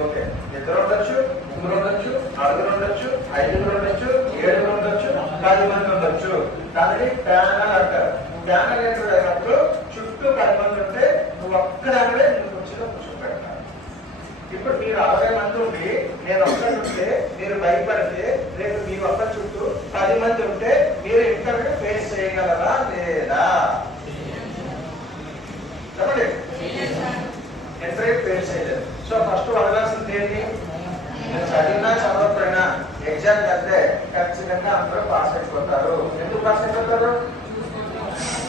ఓకే, 2 ఉండొచ్చు, 3 ఉండొచ్చు, 4 ఉండొచ్చు, 5 ఉండొచ్చు, 7 ఉండొచ్చు, 10 మంది ఉండొచ్చు. దాన్ని ప్యానల్ అంటారు. ప్యానల్ అయినప్పుడు చుట్టూ 10 మంది ఉంటే నువ్వు ఒక్కదానివే నేను కుర్చీలో కూర్చోబెడతాను. ఇప్పుడు మీరు 60 మంది ఉండి నేను ఒక్కటి ఉంటే మీరు భయపడితే, రేపు మీ ఒక్క చుట్టూ 10 మంది ఉంటే మీరు ఇంటర్వ్యూ ఫేస్ చేయగలరా లేదా? చెప్పండి. ఇంటర్వ్యూ ఫేస్ చేయలేదు. సో ఫస్ట్ వదలాల్సింది ఏంటి? నేను చదివినా చదవకపోయినా ఎగ్జామ్ వెళ్తే ఖచ్చితంగా అందరూ పాస్ అయిపోతారు. ఎందుకు పాస్ అయిపోతారు?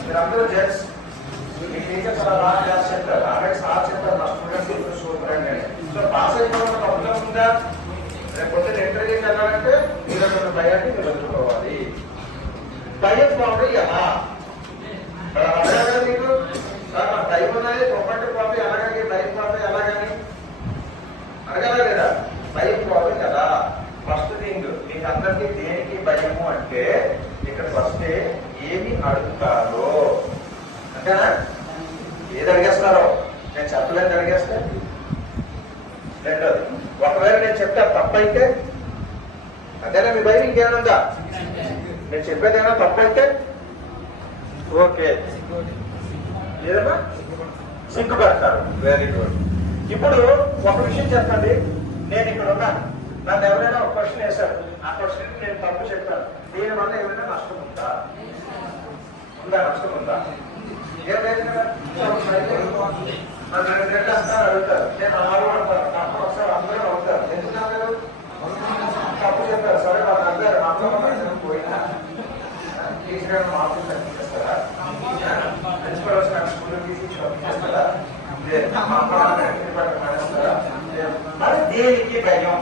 మీరు అందరూ జడ్స్, మీ టీచర్స్ అలా బాగా క్లాస్ చెప్తారు, ఆల్రెడీ సార్ చెప్తారు మా స్టూడెంట్స్ ఇప్పుడు సూపర్ అని. సో పాస్ అయిపోవడం ప్రాబ్లం ఉందా? రేపు పొద్దున్న ఇంటర్వ్యూకి వెళ్ళాలంటే మీరు భయాన్ని మీరు వదులుకోవాలి. భయం పోవడం ఎలా? మీకు భయం ఉన్నది పొప్పంటి పోతే ఎలాగని, భయం పోతే ఎలాగని అడగల లేదా? భయం పోవడం కదా. ఫస్ట్ థింగ్, మీకు అందరికీ దేనికి భయము అంటే ఇక్కడికి వస్తే ఏమి అడుగుతారో అంతేనా? ఏది అడిగేస్తున్నారో నేను చెప్పలేదు, అడిగేస్తే. రెండోది, ఒకవేళ నేను చెప్తా తప్పైతే అదేనా మీ భయం? ఇంకేమైనా ఉందా? నేను చెప్పేదేనా తప్పైతే? ఓకే, ఏదమ్మా సిగ్గుపడతారు. Very good. ఇప్పుడు ఒక విషయం చెప్పండి, నేను ఇక్కడ ఉన్నాను, నన్ను ఎవరైనా ఒక క్వశ్చన్ వేశారు, ఆ క్వశ్చన్ నేను తప్పు చెప్పాను, దీనివల్ల ఏమైనా నష్టం ఉందా? నష్టం ఉందా? ఏం లేదు కదా. నన్ను 2 అంటారు అడుగుతారు, నేను 6 అంటారు, తప్పు ఒకసారి అందరూ అవుతారు. ఎందుకు తప్పు చెప్పారు? సరే వాళ్ళు అడిగారు, మాత్రం పోయినా టీచర్ మార్కులు తగ్గిస్తారా? ప్రిన్సిపల్ వచ్చిన స్కూల్ తీసుకొస్తారా? మరి దేనికి భయం?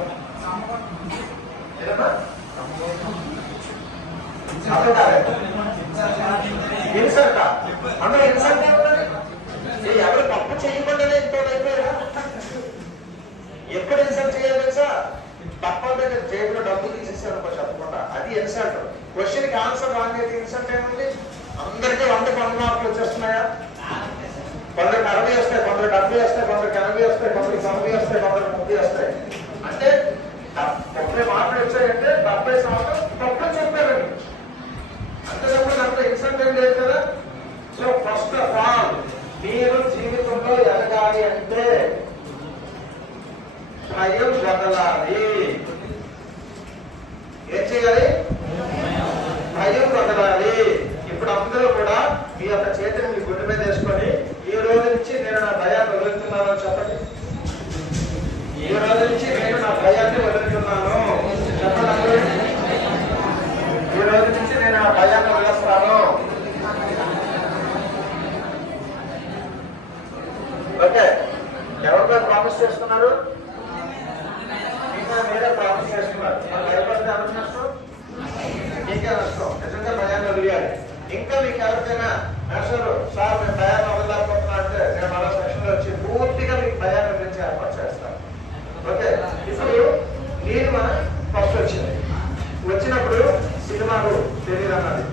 ఇన్సల్ట్ అందులో ఇన్సల్ట్ ఏమున్నది? ఎవరు తప్పు చేయకుండానే ఇంట్లో అయిపోయారా? ఎక్కడ ఇన్సల్ట్ చేయాలి సార్? తప్పంటే జేబులో డబ్బు తీసేసాను చెప్పకుండా, అది ఇన్సల్ట్. క్వశ్చన్ కి ఆన్సర్ రాంగ్ అయితే ఇన్సల్ట్ ఏముంది? అందరికీ 100 మార్కులు వచ్చేస్తున్నాయా? కొందరికి 60 వస్తాయి, కొందరికి 70 వస్తాయి, కొందరికి 80 వస్తాయి, కొందరికి 90 వస్తాయి, కొందరికి 30 వస్తాయి. అంటే 30 మార్కులు వచ్చాయంటే 70% తప్పు చెప్పారండి. అంతేటప్పుడు దాంట్లో ఇన్సల్ట్ ఏం లేదు కదా. సో ఫస్ట్ ఆఫ్ ఆల్ మీరు జీవితంలో ఎదగాలి అంటే భయం వదలాలి. ఏం చేయాలి? భయం వదలాలి. ఇప్పుడు అందరూ కూడా మీ యొక్క చేతిని మీ గుండె మీద వేసుకొని, ఈ రోజు నుంచి నేను నా భయాన్ని వదులుతున్నాను చెప్పండి. ఈ రోజు నుంచి నేను నా భయాన్ని వదులుతున్నాను చెప్పండి. ఈ రోజు నుంచి నేను నా భయాన్ని వదిలేస్తాను. ఓకే, ఎవరితో ప్రామిస్ చేస్తున్నారు? మీరే ప్రామిస్ చేస్తున్నారు. భయపడితే ఎవరికి నష్టం? మీకే నష్టం. నిజంగా భయాన్ని వదిలేయాలి. ఇంకా మీకు ఎవరికైనా నష్టరు సార్ మేము భయాన్ని వదలకపోతున్నా అంటే నేను మరో సెక్షన్ లో వచ్చి పూర్తిగా మీకు భయాన్ని గురించి ఏర్పాటు చేస్తాను. ఓకే, ఇప్పుడు నేను ఫస్ట్ వచ్చినప్పుడు సినిమాలు తెలియదు అన్నది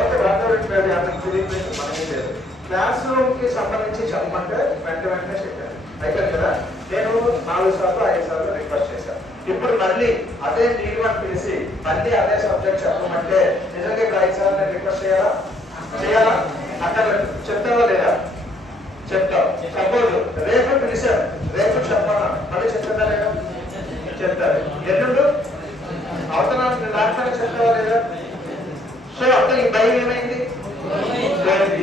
ఒక రాజవరెడ్డి గారి అతను తెలియదు, మనకి లేదు. క్లాస్ రూమ్ కి సంబంధించి చెప్పమంటే వెంటనే చెప్పాను. అయిపోయింది కదా. నేను 4 సార్లు 5 సార్లు రిక్వెస్ట్ చేశాను. ఇప్పుడు మళ్ళీ అదే నీరుని పిలిచి మళ్ళీ అదే సబ్జెక్ట్ చెప్పమంటే నిజంగా ఇప్పుడు 5 సార్లు నేను రిక్వెస్ట్ చేయాలా? అక్కడ చెప్తావా లేదా? చెప్తావు. సపోజ్ రేపు పిలిచాను, రేపు చెప్పాలా? మళ్ళీ చెప్తుందా లేదా? చెప్తారు. ఎల్లుండు అవతల దాంట్లో చెప్తావా లేదా? సో అక్కడ ఈ భయం ఏమైంది?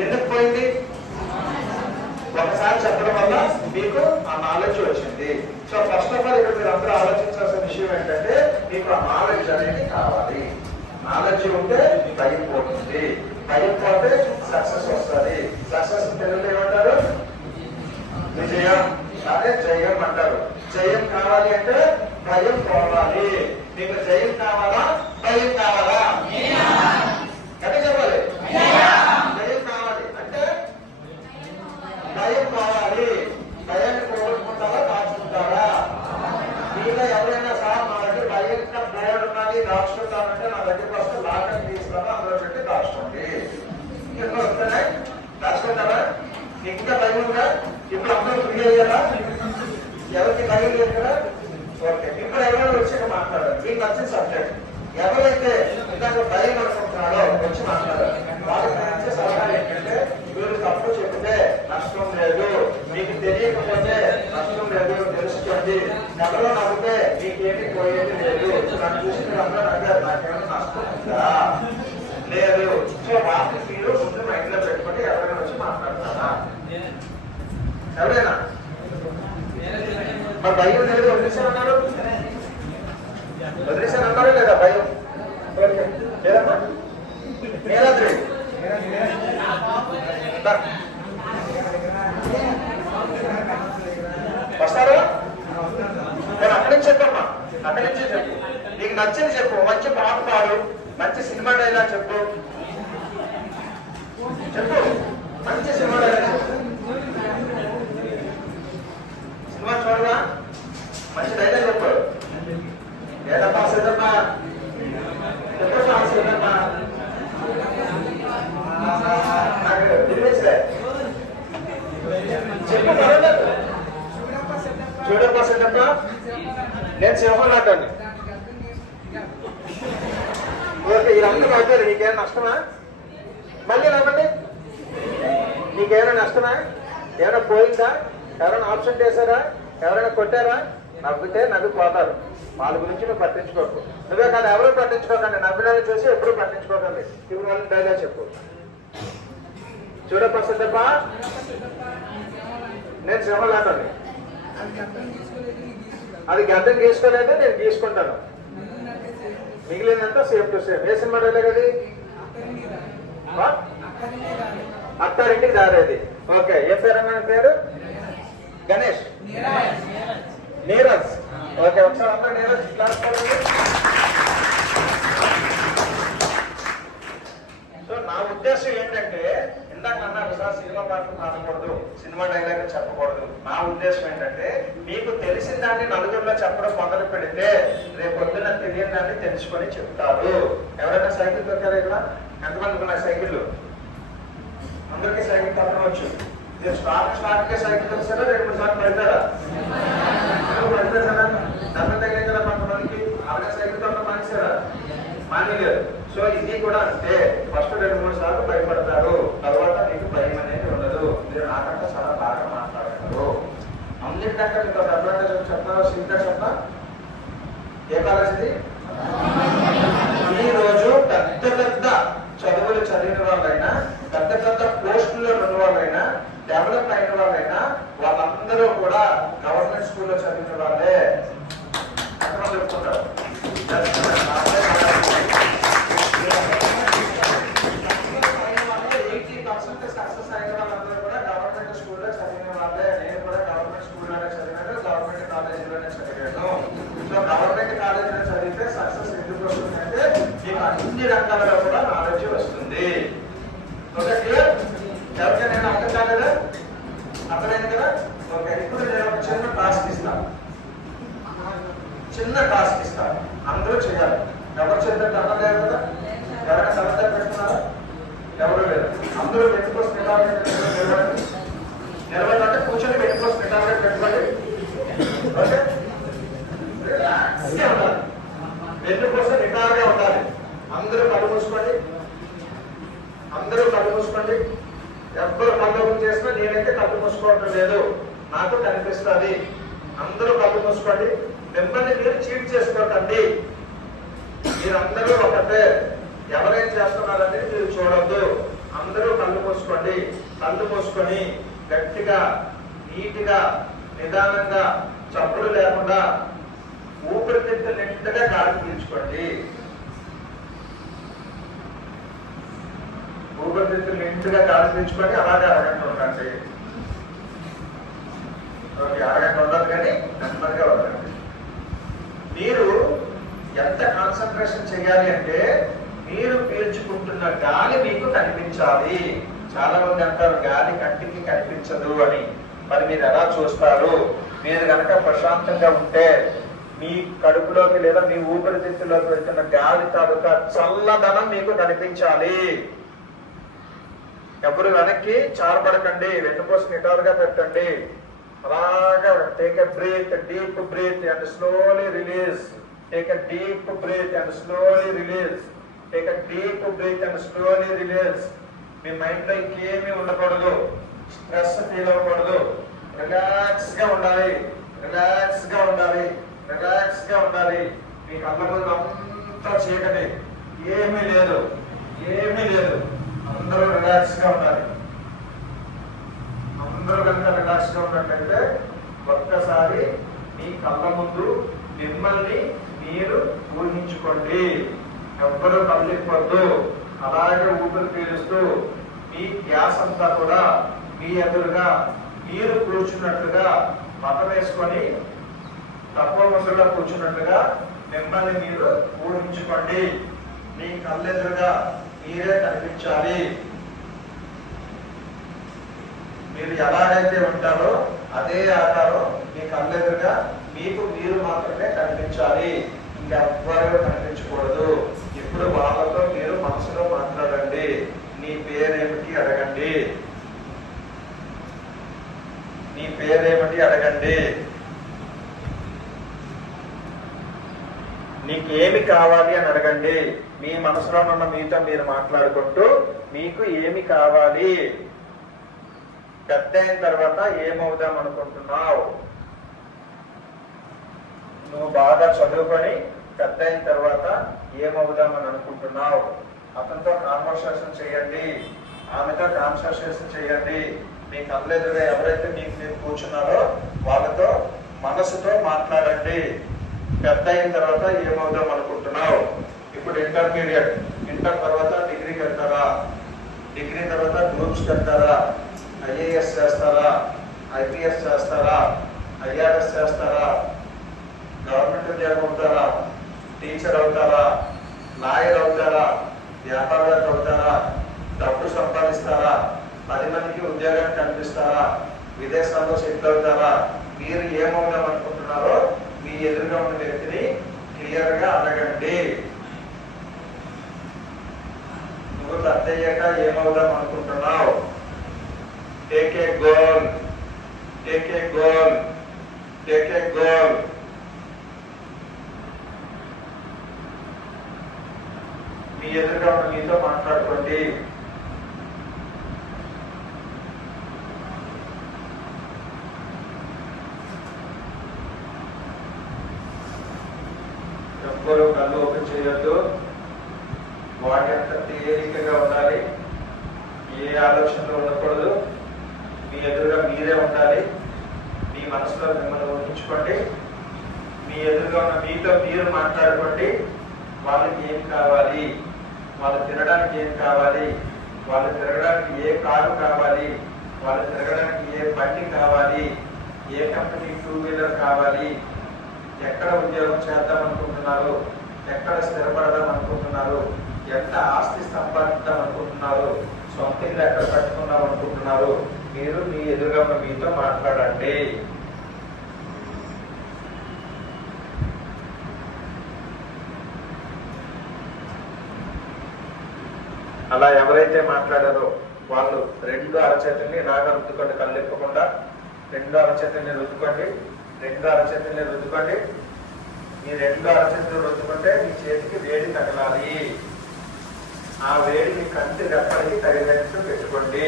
ఎందుకు పోయింది? ఒకసారి చెప్పడం వల్ల మీకు ఆ నాలెడ్జ్ వచ్చింది. సో ఫస్ట్ ఆఫ్ ఆల్ ఇక్కడ మీరు అందరూ ఆలోచించాల్సిన విషయం ఏంటంటే మీకు ఆ నాలెడ్జ్ అనేది కావాలి. నాలెడ్జ్ ఉంటే భయం పోతుంది, భయం పోతే సక్సెస్ వస్తుంది. సక్సెస్ తెలుగులో ఏమంటారు? విజయం, అదే జయం అంటారు. జయం కావాలి అంటే భయం పోవాలి. మీకు జయం కావాలా? భయం కావాలా? అంటే చెప్పాలి జయం కావాలి అంటే భయం కావాలి. భయాన్ని పోగొట్టుకుంటారా దాచుకుంటారా? మీలో ఎవరైనా సార్ మా దగ్గర భయంగా బోర్డు ఉన్నది దాచుకుంటానంటే నా దగ్గరికి వస్తే లాకర్ తీస్తాను, అందులో పెట్టి దాచుకోండి. వస్తున్నాయి దాచుకుంటారా? ఇంకా భయం ఉందా? ఇప్పుడు అందరూ ఫ్రీ అయ్యారా? ఎవరికి భయం లేదు కదా. ఓకే, ఇప్పుడు ఎవరైనా వచ్చాక మాట్లాడారు. మీకు నచ్చిన సబ్జెక్ట్ ఎవరైతే ఇందాక భయం అనుకుంటున్నారో వచ్చి మాట్లాడారు. వాళ్ళకి నచ్చే సలహా ఏంటంటే మీరు తప్పు చెప్తే నష్టం లేదు, మీకు తెలియకపోతే నష్టం లేదు, తెలుసుకోండి. ఎవరో నవ్వుతే మీకేమీ పోయేది లేదు. నన్ను చూసి మీరు అందరూ అడిగారు నాకేమైనా నష్టం ఉందా? లేదు. సో వాటిని మీరు ముందు మైండ్ లో పెట్టుకుంటే ఎవరైనా వచ్చి మాట్లాడతారా? ఎవరైనా మరి భయం లేదు వదిలేసారన్నారు, వదిలేసారన్నారా లేదా? భయం లేదమ్మా. నీలాద్రి వస్తారా? నేను అక్కడి నుంచి చెప్పమ్మా, అక్కడి నుంచి చెప్పు. నీకు నచ్చింది చెప్పు. మంచి పాట పాడు, మంచి సినిమా డైలాగ్ చెప్పు. చెప్పు, మంచి సినిమా డైలాగ్ చెప్పు. సినిమా చూడగా మంచి డైలాగ్ చెప్పు. ఏదమ్మా సిద్ధమ్మా చెప్పమ్మా, సిద్ధమ్మా నాకు తెలియలే చెప్పు. పర్వాలేదు. చూడమ్మా సిద్ధమ్మా, నేను సింహం నాటండి. ఓకే, వీళ్ళందరూ అయిపోయారు. నీకేం నష్టమా? మళ్ళీ లేవండి. నీకేమైనా నష్టమా? ఏమైనా పోయిందా? ఎవరైనా ఆప్షన్ చేశారా? ఎవరైనా కొట్టారా? నవ్వితే నవ్విపోతారు. వాళ్ళ గురించి నువ్వు పట్టించుకోకు. నువ్వే కాదు, ఎవరూ పట్టించుకోకండి. నవ్వినని చూసి ఎప్పుడు పట్టించుకోకండి. ఇప్పుడు వాళ్ళని డైలాగ్ చెప్పు. చూడప్ప సిద్ధప్ప, నేను సింహలాటని, అది గడ్డం గీసుకోలేదు, నేను గీసుకుంటాను. మిగిలినంత సేమ్ టు సేమ్. ఏ సినిమా డైలాగ్ అది? అత్తారింటికి దారేది. ఓకే, ఏ పేరు అన్న పేరు? గణేష్, నీరజ్. ఓకే, ఒకసారి అందరూ నీరజ్ క్లాస్. సో నా ఉద్దేశం ఏంటంటే, ఇందాక అన్నారు సార్ సినిమా పాటలు పాడకూడదు, సినిమా డైలాగ్ చెప్పకూడదు. నా ఉద్దేశం ఏంటంటే, మీకు తెలిసిన దాన్ని నలుగురిలో చెప్పడం మొదలు పెడితే రేపొద్దున తెలియని దాన్ని తెలుసుకొని చెప్తారు. ఎవరైనా సైకిల్ దొరికారు ఇక్కడ? ఎంతమందికి ఉన్నాయి సైకిళ్ళు? అందరికీ సైకిల్ తప్పవచ్చు. మీరు స్టార్ట్కే సైకిల్ తెలిసారా? 2-3 సార్లు పడతారా? పడతారు కదా, దెబ్బ తగిలే కదా కొంతమందికి. అలాగే సైకిల్ తప్ప మానేసారా? మానేగారు. సో ఇది కూడా అంటే ఫస్ట్ 2-3 సార్లు భయపడతారు, తర్వాత మీకు భయం అనేది ఉండదు. మీరు నాకంటే చాలా బాగా మాట్లాడతారు. అన్నింటికంటే మీకు అడ్వాంటేజ్ చెప్తారా? సింపుల్గా చెప్తా. ఏ కాలేజ్ ఇది? ఈ రోజు పెద్ద పెద్ద చదువులు చదివిన వాళ్ళైనా, పెద్ద పెద్ద పోస్టుల్లో ఉన్న వాళ్ళైనా, డెవలప్ అయిన వాళ్ళైనా వాళ్ళందరూ కూడా గవర్నమెంట్ స్కూల్లో చదివిన వాళ్ళే. ఎంతమంది చెప్తుంటారు? 80% సక్సెస్ అయిన వాళ్ళందరూ కూడా గవర్నమెంట్ స్కూల్లో చదివిన వాళ్ళే. నేను కూడా గవర్నమెంట్ స్కూల్లోనే చదివాను, గవర్నమెంట్ కాలేజీలోనే చదివాను. సో గవర్నమెంట్ కాలేజీలో చదివితే సక్సెస్ ఎందుకు వస్తుందంటే మీకు అన్ని రంగాల్లో కూడా నాలెడ్జ్ వస్తుంది. Okay, clear? ఎవరికైనా అర్థం కాలేదా? అర్థమైంది కదా? ఓకే, ఇప్పుడు నేను ఒక చిన్న టాస్క్ ఇస్తాను. అందరూ చేయాలి. ఎవరు చేద్దాం అర్థం లేదు కదా? ఎవరైనా సమస్య పెట్టుకున్నారా? ఎవరు లేదు. అందరూ పెట్టుకోసం నిలబడంటే కూర్చొని పెట్టుకోసం పెట్టుకోండి. ఓకే, రిలాక్స్గా ఉండాలి. పెట్టుకోసం నిటారుగా ఉండాలి. అందరూ కళ్ళు మూసుకోండి. ఎవ్వరు కళ్ళు ఓపెన్ చేసినా నేనైతే కళ్ళు మూసుకోవటం లేదు, నాకు కనిపిస్తుంది. అందరూ కళ్ళు మూసుకోండి. మిమ్మల్ని మీరు చీట్ చేసుకోకండి. మీరందరూ ఒకటే. ఎవరేం చేస్తున్నారనేది మీరు చూడొద్దు. అందరూ కళ్ళు మూసుకోండి. కళ్ళు మూసుకొని గట్టిగా, నీట్గా, నిదానంగా, చప్పుడు లేకుండా ఊపిరితిత్తులు నిండుగా గాలి పీల్చుకోండి. ఊపిరితిత్తులు నిండుగా గాలి పీల్చుకొని అలాగే అరగంట ఉండండి. అరగంట ఉండదు కానీ నెమ్మదిగా వదలండి. మీరు ఎంత కాన్సన్ట్రేషన్ చేయాలి అంటే మీరు పీల్చుకుంటున్న గాలి మీకు కనిపించాలి. చాలా మంది అంటారు గాలి కంటికి కనిపించదు అని. మరి మీరు ఎలా చూస్తారు? మీరు కనుక ప్రశాంతంగా ఉంటే మీ కడుపులోకి లేదా మీ ఊపిరితిత్తుల్లోకి వెళ్తున్న గాలి తాలూకా చల్లదనం మీకు కనిపించాలి. ఎవరు వెనక్కి చారబడకండి. వెన్నుపోసి నిటారుగా పెట్టండి. అలాగా take a breath, deep breath and slowly release. Take a deep breath and slowly release. Take a deep breath and slowly release. మీ మైండ్ లో ఇంకేమీ ఉండకూడదు. స్ట్రెస్ ఫీల్ అవ్వకూడదు. రిలాక్స్ గా ఉండాలి. మీ కళ్ళ ముందు అంతా చీకటి, ఏమీ లేదు. అందరూ రిలాక్స్ గా ఉండాలి. అందరూ కనుక రిలాక్స్ గా ఉన్నట్టయితే ఒక్కసారి మీ కళ్ళ ముందు మిమ్మల్ని మీరు ఊహించుకోండి. ఎవ్వరూ కళ్ళిపోద్దు. అలాగే ఊపిరి పీలుస్తూ మీ గ్యాస్ అంతా కూడా మీ ఎదురుగా మీరు కూర్చున్నట్లుగా మతం వేసుకొని తప్పముసగా కూర్చున్నట్లుగా మిమ్మల్ని మీరు ఊహించుకోండి. మీ కళ్ళెదురుగా మీరే కనిపించాలి. మీరు ఎలాగైతే ఉంటారో అదే ఆకారం మీ కళ్ళెదురుగా మీకు మీరు మాత్రమే కనిపించాలి. ఇంకెవ్వరూ కనిపించకూడదు. ఇప్పుడు వాళ్ళతో మీరు మనసులో మాట్లాడండి. నీ పేరేమిటి అడగండి. నీకేమి కావాలి అని అడగండి. మీ మనసులో ఉన్న మీతో మీరు మాట్లాడుకుంటూ మీకు ఏమి కావాలి, పెద్ద అయిన తర్వాత ఏమవుదాం అనుకుంటున్నావు? నువ్వు బాగా చదువుకొని పెద్ద అయిన తర్వాత ఏమవుదామని అనుకుంటున్నావు? అతనితో కాన్వర్సేషన్ చేయండి, ఆమెతో కాన్వర్సేషన్ చేయండి. మీ కళ్ళెదురుగా ఎవరైతే మీకు మీరు కూర్చున్నారో వాళ్ళతో మనసుతో మాట్లాడండి. పెద్ద అయిన తర్వాత ఏమవుదాం అనుకుంటున్నావు? ఇప్పుడు ఇంటర్మీడియట్, ఇంటర్ తర్వాత డిగ్రీకి వెళ్తారా? డిగ్రీ తర్వాత గ్రూప్స్కి వెళ్తారా? ఐఏఎస్ చేస్తారా? ఐపీఎస్ చేస్తారా? ఐఆర్ఎస్ చేస్తారా? గవర్నమెంట్ ఉద్యోగం అవుతారా? టీచర్ అవుతారా? లాయర్ అవుతారా? వ్యాపారవేత్త అవుతారా? డబ్బు సంపాదిస్తారా? 10 మందికి ఉద్యోగాన్ని కల్పిస్తారా? విదేశాల్లో సెటిల్ అవుతారా? మీరు ఏమవుదాం అనుకుంటున్నారో మీ ఎదురుగా ఉన్న వ్యక్తిని క్లియర్ గా అడగండి. నువ్వు పెద్ద అయ్యాక ఏమవుదాం అనుకుంటున్నావు? Take a goal, take a goal, take a goal. మీ ఎదురుగా ఉన్న మీతో మాట్లాడుకోండి. ఎవ్వరూ కళ్ళు ఓపెన్ చేయొద్దు. వాటి అంత తేలికగా ఉండాలి. ఏ ఆలోచనలు ఉండకూడదు. మీ ఎదురుగా మీరే ఉండాలి. మీ మనసులో మిమ్మల్ని ఊహించుకోండి. మీ ఎదురుగా ఉన్న మీతో మీరు మాట్లాడుకోండి. వాళ్ళకి ఏం కావాలి, వాళ్ళు తినడానికి ఏం కావాలి, వాళ్ళు తిరగడానికి ఏ కారు కావాలి, వాళ్ళు తిరగడానికి ఏ బండి కావాలి, ఏ కంపెనీ 2 వీలర్ కావాలి, ఎక్కడ ఉద్యోగం చేద్దాం అనుకుంటున్నారు, ఎక్కడ స్థిరపడదాం అనుకుంటున్నారు, ఎంత ఆస్తి సంపాదిద్దాం అనుకుంటున్నారు, సొంత ఇల్లు ఎక్కడ కట్టుకుందాం అనుకుంటున్నారు, మీరు మీ ఎదురుగా ఉన్న మీతో మాట్లాడండి. అలా ఎవరైతే మాట్లాడారో వాళ్ళు 2 అరచేతుల్ని ఇలాగా రుద్దుకోండి. కళ్ళు ఇప్పకుండా 2 అరచేతుల్ని రుద్దుకోండి. 2 అరచేతుల్ని రుద్దుకోండి. మీ 2 అరచేతులు రుద్దుకుంటే మీ చేతికి వేడి తగలాలి. ఆ వేడి మీ కంటి రెప్పటికి తగినట్టు పెట్టుకోండి.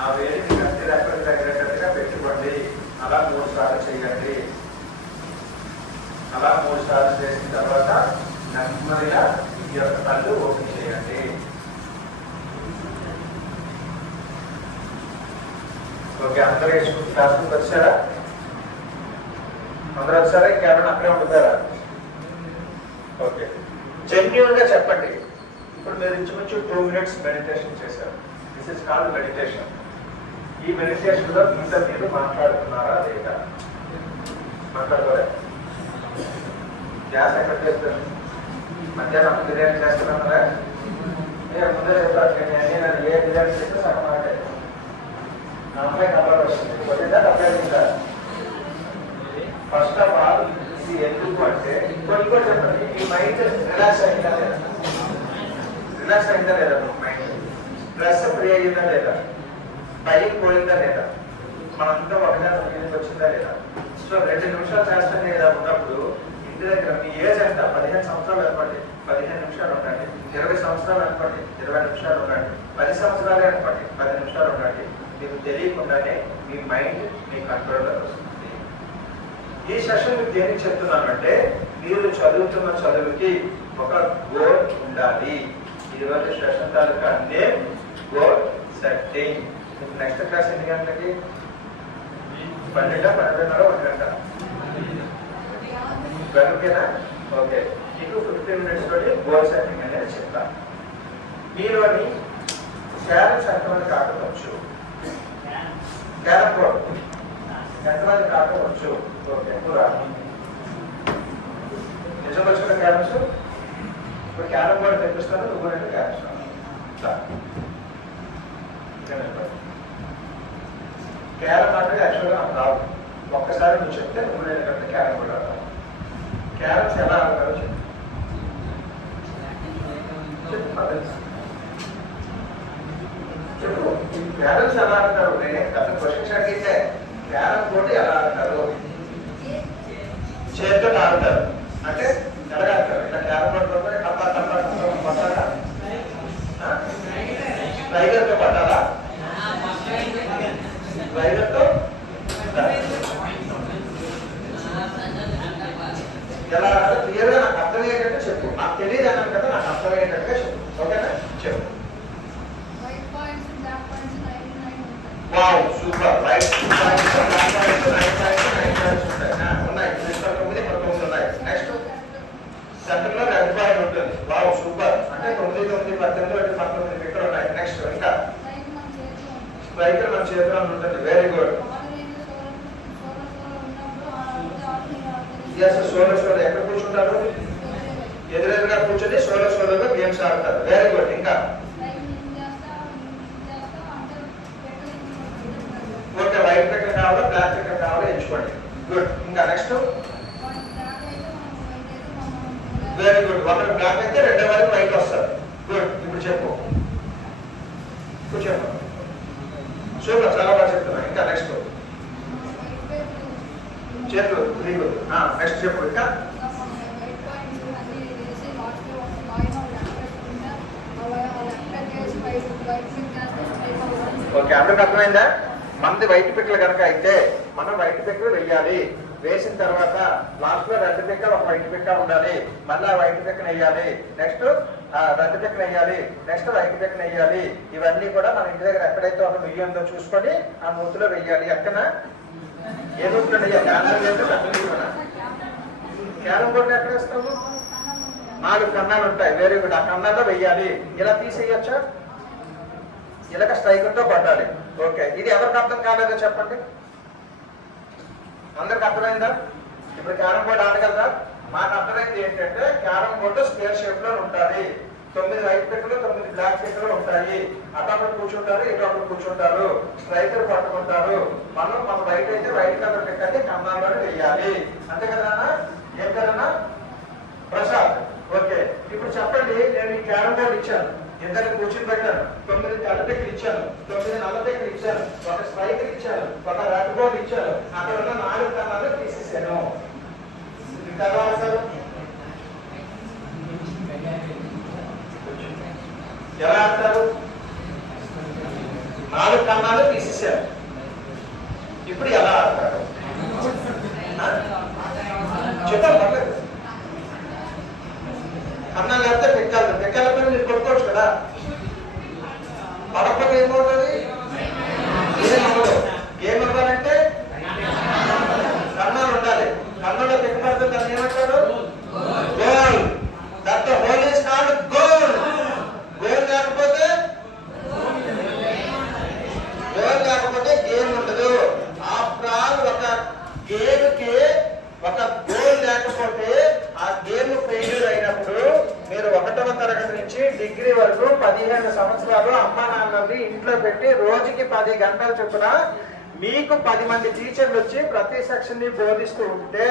ఆ వేడి మీ కంటి రెప్పటికి తగినట్టుగా పెట్టుకోండి. అలా 3 సార్లు చేయండి. అలా 3 సార్లు చేసిన తర్వాత నెమ్మదిగా ఈ యొక్క కళ్ళు ఓపెన్ చేయండి. ఓకే, అందరూ క్లాస్కి వచ్చారా? అందరూ వచ్చారా? ఇంకేమైనా అక్కడే ఉండిపోయారా? ఓకే, జెన్యూన్ గా చెప్పండి. ఇప్పుడు మీరు ఇంచుమించు 2 minutes మెడిటేషన్ చేశారు. This is called meditation. ఈ మెడిటేషన్ లో మీతో మీరు మాట్లాడుతున్నారా లేదా? మాట్లాడుకోలే? గ్యాస్ ఎక్కడ చేస్తారు? మధ్యాహ్నం బిర్యానీ చేస్తున్నారా? ముందే చెప్తారు, నేను ఏ బిర్యానీ చేస్తే సగం మాట నా అమ్మాయి కలర్ వస్తుంది. కొద్దిగా డబ్బులు ఫస్ట్ ఆఫ్ ఆల్ ఇది ఎందుకు అంటే ఇంకోటి చెప్పండి, మీ మైండ్ రిలాక్స్ అయిందా లేదా? రిలాక్స్ అయిందా లేదా? మైండ్ స్ట్రెస్ ఫ్రీ అయ్యిందా లేదా? పైకి పోయిందా లేదా? మనంతా ఒకటే వచ్చిందా లేదా? సో 2 నిమిషాలు చేస్తానే లేదా ఉన్నప్పుడు ఇంటి దగ్గర మీ ఏజ్ ఎంత? 15 సంవత్సరాలు అనుకోండి, 15 నిమిషాలు ఉండండి. 20 సంవత్సరాలు అనుకోండి, 20 నిమిషాలు ఉండండి. 10 సంవత్సరాలే అనుకోండి, 10 నిమిషాలు ఉండండి. మీకు తెలియకుండానే మీ మైండ్ మీ కంట్రోల్లో వస్తుంది. ఈ సెషన్ మీకు దేనికి చెప్తున్నానంటే, మీరు చదువుతున్న చదువుకి ఒక గోల్ ఉండాలి. ఈరోజు సెషన్ తాలూకా name goal setting. Next class ఎన్ని గంటలకి? 12, 12:30, 1 గంట. ఓకేనా? ఓకే, మీకు 15 minutes తోటి గోల్ సెట్టింగ్ అనేది చెప్తాను. మీలోని క్యారమ్స్ ఎంతమంది కాకపోవచ్చు? క్యారమ్ బోర్డ్ ఎంతమంది కాకపోవచ్చు? ఓకే, నిజం వచ్చిన క్యారమ్స్ ఇప్పుడు క్యారమ్ బోర్డు తెప్పిస్తాను. నువ్వు రెండు క్యారమ్స్ క్యారమ్ అంటే యాక్చువల్గా నాకు రావు. ఒక్కసారి నువ్వు చెప్తే నువ్వు నేను కంటే క్యారమ్ బోర్డు ఆడతాను. క్యారమ్స్ ఎలా ఆడతారో చెప్పు. క్యారమ్స్ ఎలా ఆడతారు? నేను అసలు క్వశ్చన్స్ అడిగితే క్యారమ్ బోర్డు ఎలా ఆడతారు? చేతితో ఆడతారు. అంటే ఎలా ఆడతారు? ఇలా క్యారమ్ బోర్డు టప్పా టప్పా పట్టాలా? టైగర్ తో పట్టాలా? స్ట్రైకర్ తో ఎలా క్లియర్ గా నాకు అర్థమయ్యేటట్టు చెప్పు. నాకు తెలియదు అన్నాను కదా, నాకు అర్థమయ్యేటట్టుగా చెప్పు. ఓకేనా? చెప్పు. Wow super. Right points block points 9 points ఉంటాయి. ఉన్నాయి 9 ఉన్నాయి. నెక్స్ట్ సెంటర్ లో రెడ్ పాయింట్ ఉంటుంది. Wow super. అంటే 9 9 18 19 ఇక్కడ ఉన్నాయి. నెక్స్ట్ ఇంకా స్ట్రైకర్ మన చేతిలో ఉంటుంది. Very good. సోలో ఎక్కడ కూర్చుంటారు? ఎదురెదురుగా కూర్చొని సోలోగా గేమ్స్ ఆడతారు. Very good. ఇంకా ఓకే, వైట్ పిక్కర్ కావాలా బ్లాక్ పిక్కర్ కావాలా ఎంచుకోండి. గుడ్. ఇంకా నెక్స్ట్ వెరీ గుడ్. ఒకటి బ్లాక్ అయితే రెండో వారికి వైట్ వస్తారు. గుడ్. ఇప్పుడు చెప్పు. చెప్పు. సూపర్, చాలా బాగా చెప్తున్నా. ఇంకా నెక్స్ట్ చేతులు వెరీ గుడ్. నెక్స్ట్ చెప్పు. ఇంకా ఓకే, అందరికి అర్థమైందా? మనది వైట్ పిక్కలు కనుక అయితే మనం వైట్ పిక్కలు వెయ్యాలి. వేసిన తర్వాత లాస్ట్ లో రెడ్ పిక్క ఒక వైట్ పిక్క ఉండాలి. మళ్ళీ ఆ వైట్ పిక్కను వేయాలి. నెక్స్ట్ రెడ్ పిక్కను వేయాలి. నెక్స్ట్ వైట్ పిక్కను వేయాలి. ఇవన్నీ కూడా మన ఇంటి దగ్గర ఎక్కడైతే ఒక నుయ్యి ఉందో చూసుకొని ఆ మూతిలో వెయ్యాలి. ఎక్కనా ఏ రూట్లో వేయాలి? క్యారం బోర్డు ఎక్కడ వేస్తాము? 4 కన్నాలు ఉంటాయి. Very good. ఆ కన్నాల్లో వెయ్యాలి. ఇలా తీసేయచ్చా? ఇలాగ స్ట్రైకర్ తో పట్టాలి. ఓకే, ఇది ఎవరికి అర్థం కాలేదో చెప్పండి. అందరికి అర్థమైందా? ఇప్పుడు క్యారం బోర్డు ఆడగలరా? మాకు అర్థమైంది ఏంటంటే క్యారం బోర్డు స్క్వేర్ షేప్ లో ఉంటుంది. 9 వైట్ పిక్కలు 9 బ్లాక్ పిక్కలు ఉంటాయి. అటప్పుడు కూర్చుంటారు, ఇటప్పుడు కూర్చుంటారు. స్ట్రైకర్ పట్టుకుంటారు. మన వైట్ అయితే వైట్ కలర్ పిక్కని కన్నాల్లో వేయాలి. అంతే కదా? ఏం కదన్నా ప్రసాద్? ఓకే, ఇప్పుడు చెప్పండి. నేను ఈ క్యారం బోర్డు ఇచ్చాను, ఇద్దరు కూర్చుని పెట్టాను, 9 తెల్ల పిక్కలు ఇచ్చాను, 9 నల్ల పిక్కలు ఇచ్చాను, ఒక స్ట్రైకర్ ఇచ్చాను, ఒక రెడ్ బోర్డు ఇచ్చాను. అక్కడ ఉన్న 4 కన్నాలు తీసేసాను. కదా సార్? ఎలా ఆడతారు? 4 కన్నాలు తీసేసారు. ఇప్పుడు ఎలా ఆడతారు చెప్పాలి. పర్లేదు, కన్నాలు లేకపోతే పెక్కాలి. పెక్కాలపై మీరు కొట్టుకోవచ్చు కదా. పడపడి ఏమవుతుంది? ఏమవ్వదు. ఏమవ్వాలంటే కన్నాలు ఉండాలి. కన్నులో పెట్టుబడితే దాన్ని ఏమంటారు? Goal. That the whole is called goal. Goal లేకపోతే గేమ్ ఉండదు. ఆఫ్టర్ ఆల్ ఒక గేమ్ కి ఒక గోల్ లేకపోతే ఆ గేమ్ ఫెయిల్యూర్ అయినప్పుడు మీరు 1వ తరగతి నుంచి డిగ్రీ వరకు 15 సంవత్సరాలు అమ్మా నాన్నల్ని ఇంట్లో పెట్టి రోజుకి 10 గంటలు చొప్పున మీకు 10 మంది టీచర్లు వచ్చి ప్రతి సెక్షన్ ని బోధిస్తూ ఉంటే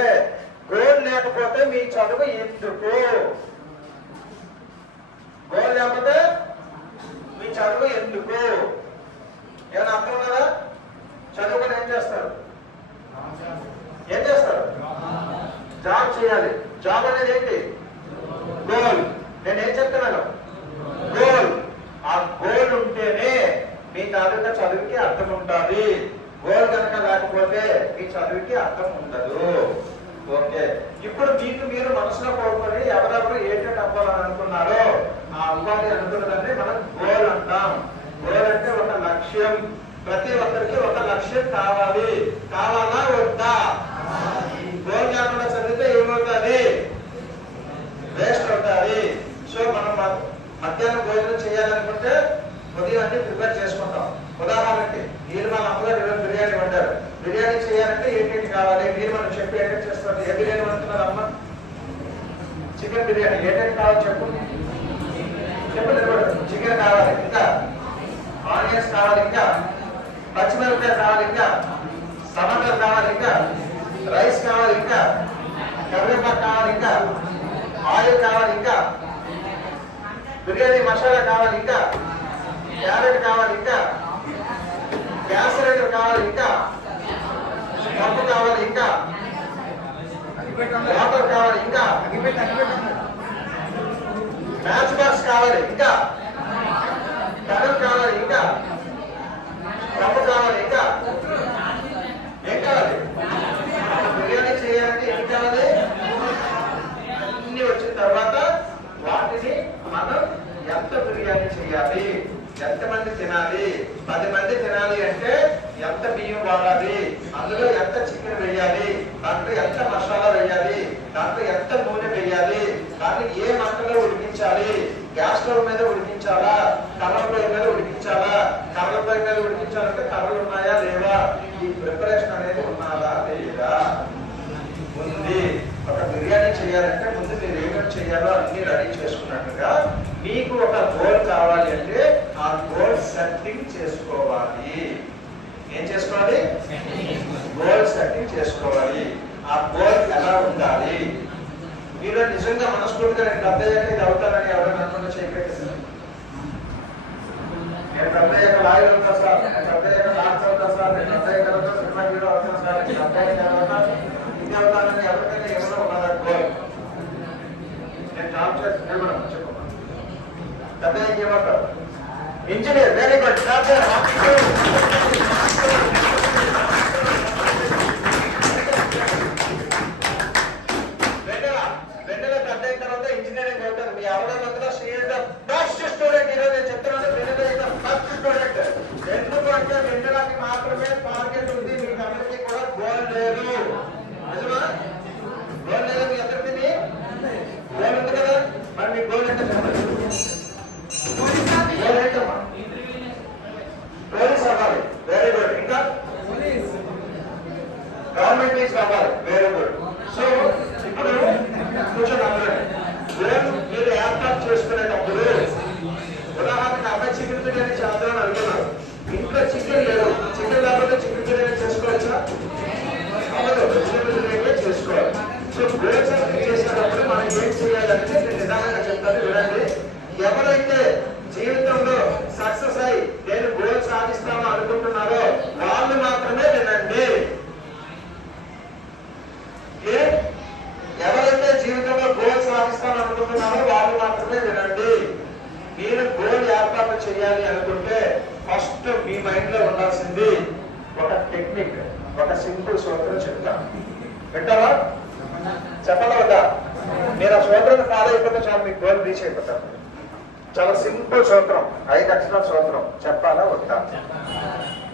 గోల్ లేకపోతే మీ చదువు ఎందుకు? గోల్ లేకపోతే మీ చదువు ఎందుకు? ఏమైనా అర్థం కదా? చదువుకొని ఏం చేస్తారు? ఏం చేస్తారు? జాబ్ చేయాలి. జాబ్ అనేది ఏంటి? గోల్. నేనేం చెప్తున్నాను? గోల్. ఆ గోల్ ఉంటేనే మీ తాలూకా చదువుకి అర్థం ఉంటుంది. గోల్ కనుక లేకపోతే మీ చదువుకి అర్థం ఉండదు. ఓకే, ఇప్పుడు మీకు మీరు మనసులో కోరుకొని ఎవరెవరు ఏంటంటే అవ్వాలని అనుకున్నారో ఆ అవ్వాలి అనుకున్నదాన్ని మనం గోల్ అంటాం. గోల్ అంటే ఒక లక్ష్యం. ప్రతి ఒక్కరికి ఒక లక్ష్యం కావాలి. కావాలా వద్దా? గోల్ కాకుండా చదివితే ఏమవుతుంది? వేస్ట్ అవుతుంది. సో మనం మధ్యాహ్నం భోజనం చేయాలనుకుంటే ఉదయం అన్ని ప్రిపేర్ చేసుకుంటాం. ఉదాహరణకి మీరు మన అమ్మగారు ఈరోజు బిర్యానీ వండారు. బిర్యానీ చేయాలంటే ఏంటంటే కావాలి? మీరు మనం చెప్పి ఏంటంటే చేస్తారు. ఏ బిర్యానీ వండుతున్నారు అమ్మ? చికెన్ బిర్యానీ. ఏంటంటే కావాలి చెప్పు. చెప్పండి. చికెన్ కావాలి, ఇంకా ఆనియన్స్ కావాలి, ఇంకా పచ్చిమిరపకాయ కావాలి, ఇంకా టమాటాలు కావాలి, ఇంకా రైస్ కావాలి, ఇంకా కరివేపాకు కావాలి, ఇంకా ఆయిల్ కావాలి, ఇంకా బిర్యానీ మసాలా కావాలి, ఇంకా క్యారెట్ కావాలి, ఇంకా క్యాసరేటర్ కావాలి, ఇంకా పప్పు కావాలి, ఇంకా వాటర్ కావాలి, ఇంకా మ్యాచ్ బాక్స్ కావాలి, ఇంకా పెనం కావాలి, ఇంకా పప్పు కావాలి, ఇంకా ఎంతమంది తినాలి, 10 మంది తినాలి అంటే ఎంత బియ్యం వాడాలి, అందులో ఎంత చికెన్ వేయాలి, దాంట్లో ఎంత మసాలా వేయాలి, దాంట్లో ఎంత నూనె వేయాలి, దాన్ని ఏ మంటలో ఉడికించాలి, గ్యాస్ స్టవ్ మీద ఉడికించాలా, కర్రల పొయ్యి మీద ఉడికించాలా, కర్రల పొయ్యి మీద ఉడికించాలంటే కర్రలు ఉన్నాయా లేవా, ఈ ప్రిపరేషన్ అనేది ఉన్నారా లేదా ఉంది. ఒక బిర్యానీ చేయాలంటే ముందు మీరు ఏమేమి చేయాలో అన్ని రెడీ చేసుకున్నట్టుగా మీకు ఒక గోల్ కావాలి అంటే ఆ గోల్ సెట్టింగ్ చేసుకోవాలి. ఏం చేసుకోవాలి? గోల్ సెట్టింగ్ చేసుకోవాలి. ఆ గోల్ ఎలా ఉండాలి? మీరు నిజంగా మనస్ఫూర్తిగా నేను పెద్దయ్యాక ఇది అవుతానని ఎవరైనా అనుకున్న చేయలేదు. నేను పెద్దయ్యాక లాయర్ అవుతా సార్, నేను పెద్దయ్యాక డాక్టర్ అవుతా సార్, నేను పెద్దయ్యాక సినిమా హీరో అవుతాను సార్, నేను పెద్దయ్యాక ఇది అవుతానని ఎవరికైనా ఏమైనా ఉన్నదా గోల్? నేను జాబ్ చేస్తున్నాను చెప్పమ్మా. పెద్దయ్యాక ఏమంటారు? ఇంజనీర్. Very good. మాత్రమే టార్గెట్ ఉంది, మీకు అందరికీ కూడా గోల్ లేదు. నిజమా? గోల్ లేదు మీ అందరికీ? గోల్ ఉంది కదా, మరి మీ గోల్ ఏంటో చెప్పండి. గోల్ ఏంటమ్మా? పోలీస్ అవ్వాలి. Very good. ఇంకా గవర్నమెంట్ టీచర్ అవ్వాలి. Very good. సో ఇప్పుడు కూర్చొని అందరూ మీరు ఏర్పాటు చేసుకునేటప్పుడు ఉదాహరణకు అబ్బాయి చికెన్ బిర్యానీ చేద్దామని అనుకున్నారు, ఇంట్లో చికెన్ లేదు, చికెన్ లేకపోతే చికెన్ బిర్యానీ చేసుకోవచ్చా? అవ్వదు. వెజిటేబుల్ బిర్యానీ చేసుకోవాలి. సో గోల్ సెట్టింగ్ చేసేటప్పుడు మనం ఏం చేయాలంటే నేను నిదానంగా చెప్తాను వినండి. ఎవరైతే జీవితంలో సక్సెస్ అయి నేను గోల్ సాధిస్తామో అనుకుంటున్నారో వాళ్ళు మాత్రమే వినండి. ఎవరైతే జీవితంలో గోల్ సాధిస్తామని అనుకుంటున్నారో వాళ్ళు మాత్రమే వినండి. మీరు గోల్ ఏర్పాటు చేయాలి అనుకుంటే ఫస్ట్ మీ మైండ్ లో ఉండాల్సింది ఒక టెక్నిక్, ఒక సింపుల్ సూత్రం చెప్తాను. వింటారా? చెప్పాలా వద్దా? మీరు ఆ సూత్రాన్ని ఫాలో అయిపోతే చాలు, మీకు గోల్ రీచ్ అయిపోతారు. చాలా సింపుల్ సూత్రం, 5 అక్షరాల సూత్రం. చెప్పాలా వద్దా?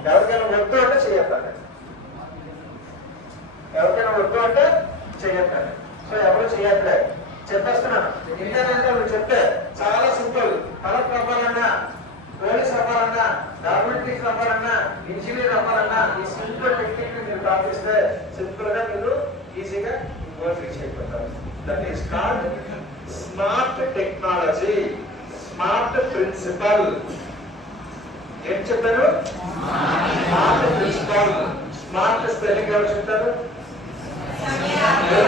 ఎవరికైనా వద్దు అంటే చెయ్యొద్దండి, ఎవరికైనా వద్దు అంటే చెయ్యొద్దండి. సో ఎవరు చెయ్యట్లే, చెప్పేస్తున్నాను. ఇంటర్నెట్ నువ్వు చెప్తే చాలా సింపుల్. కలెక్టర్ అవ్వాలన్నా, పోలీస్ అవ్వాలన్నా, గవర్నమెంట్ టీచర్ అవ్వాలన్నా, ఇంజనీర్ అవ్వాలన్నా ఈ సింపుల్ టెక్నిక్ మీరు పాటిస్తే సింపుల్ గా మీరు ఈజీగా గోల్ రీచ్ అయిపోతారు. That is called smart technology, smart principle. ఏం చెప్పారు? Smart principal. స్మార్ట్ స్పెల్లింగ్ ఎవరు చెప్తారు?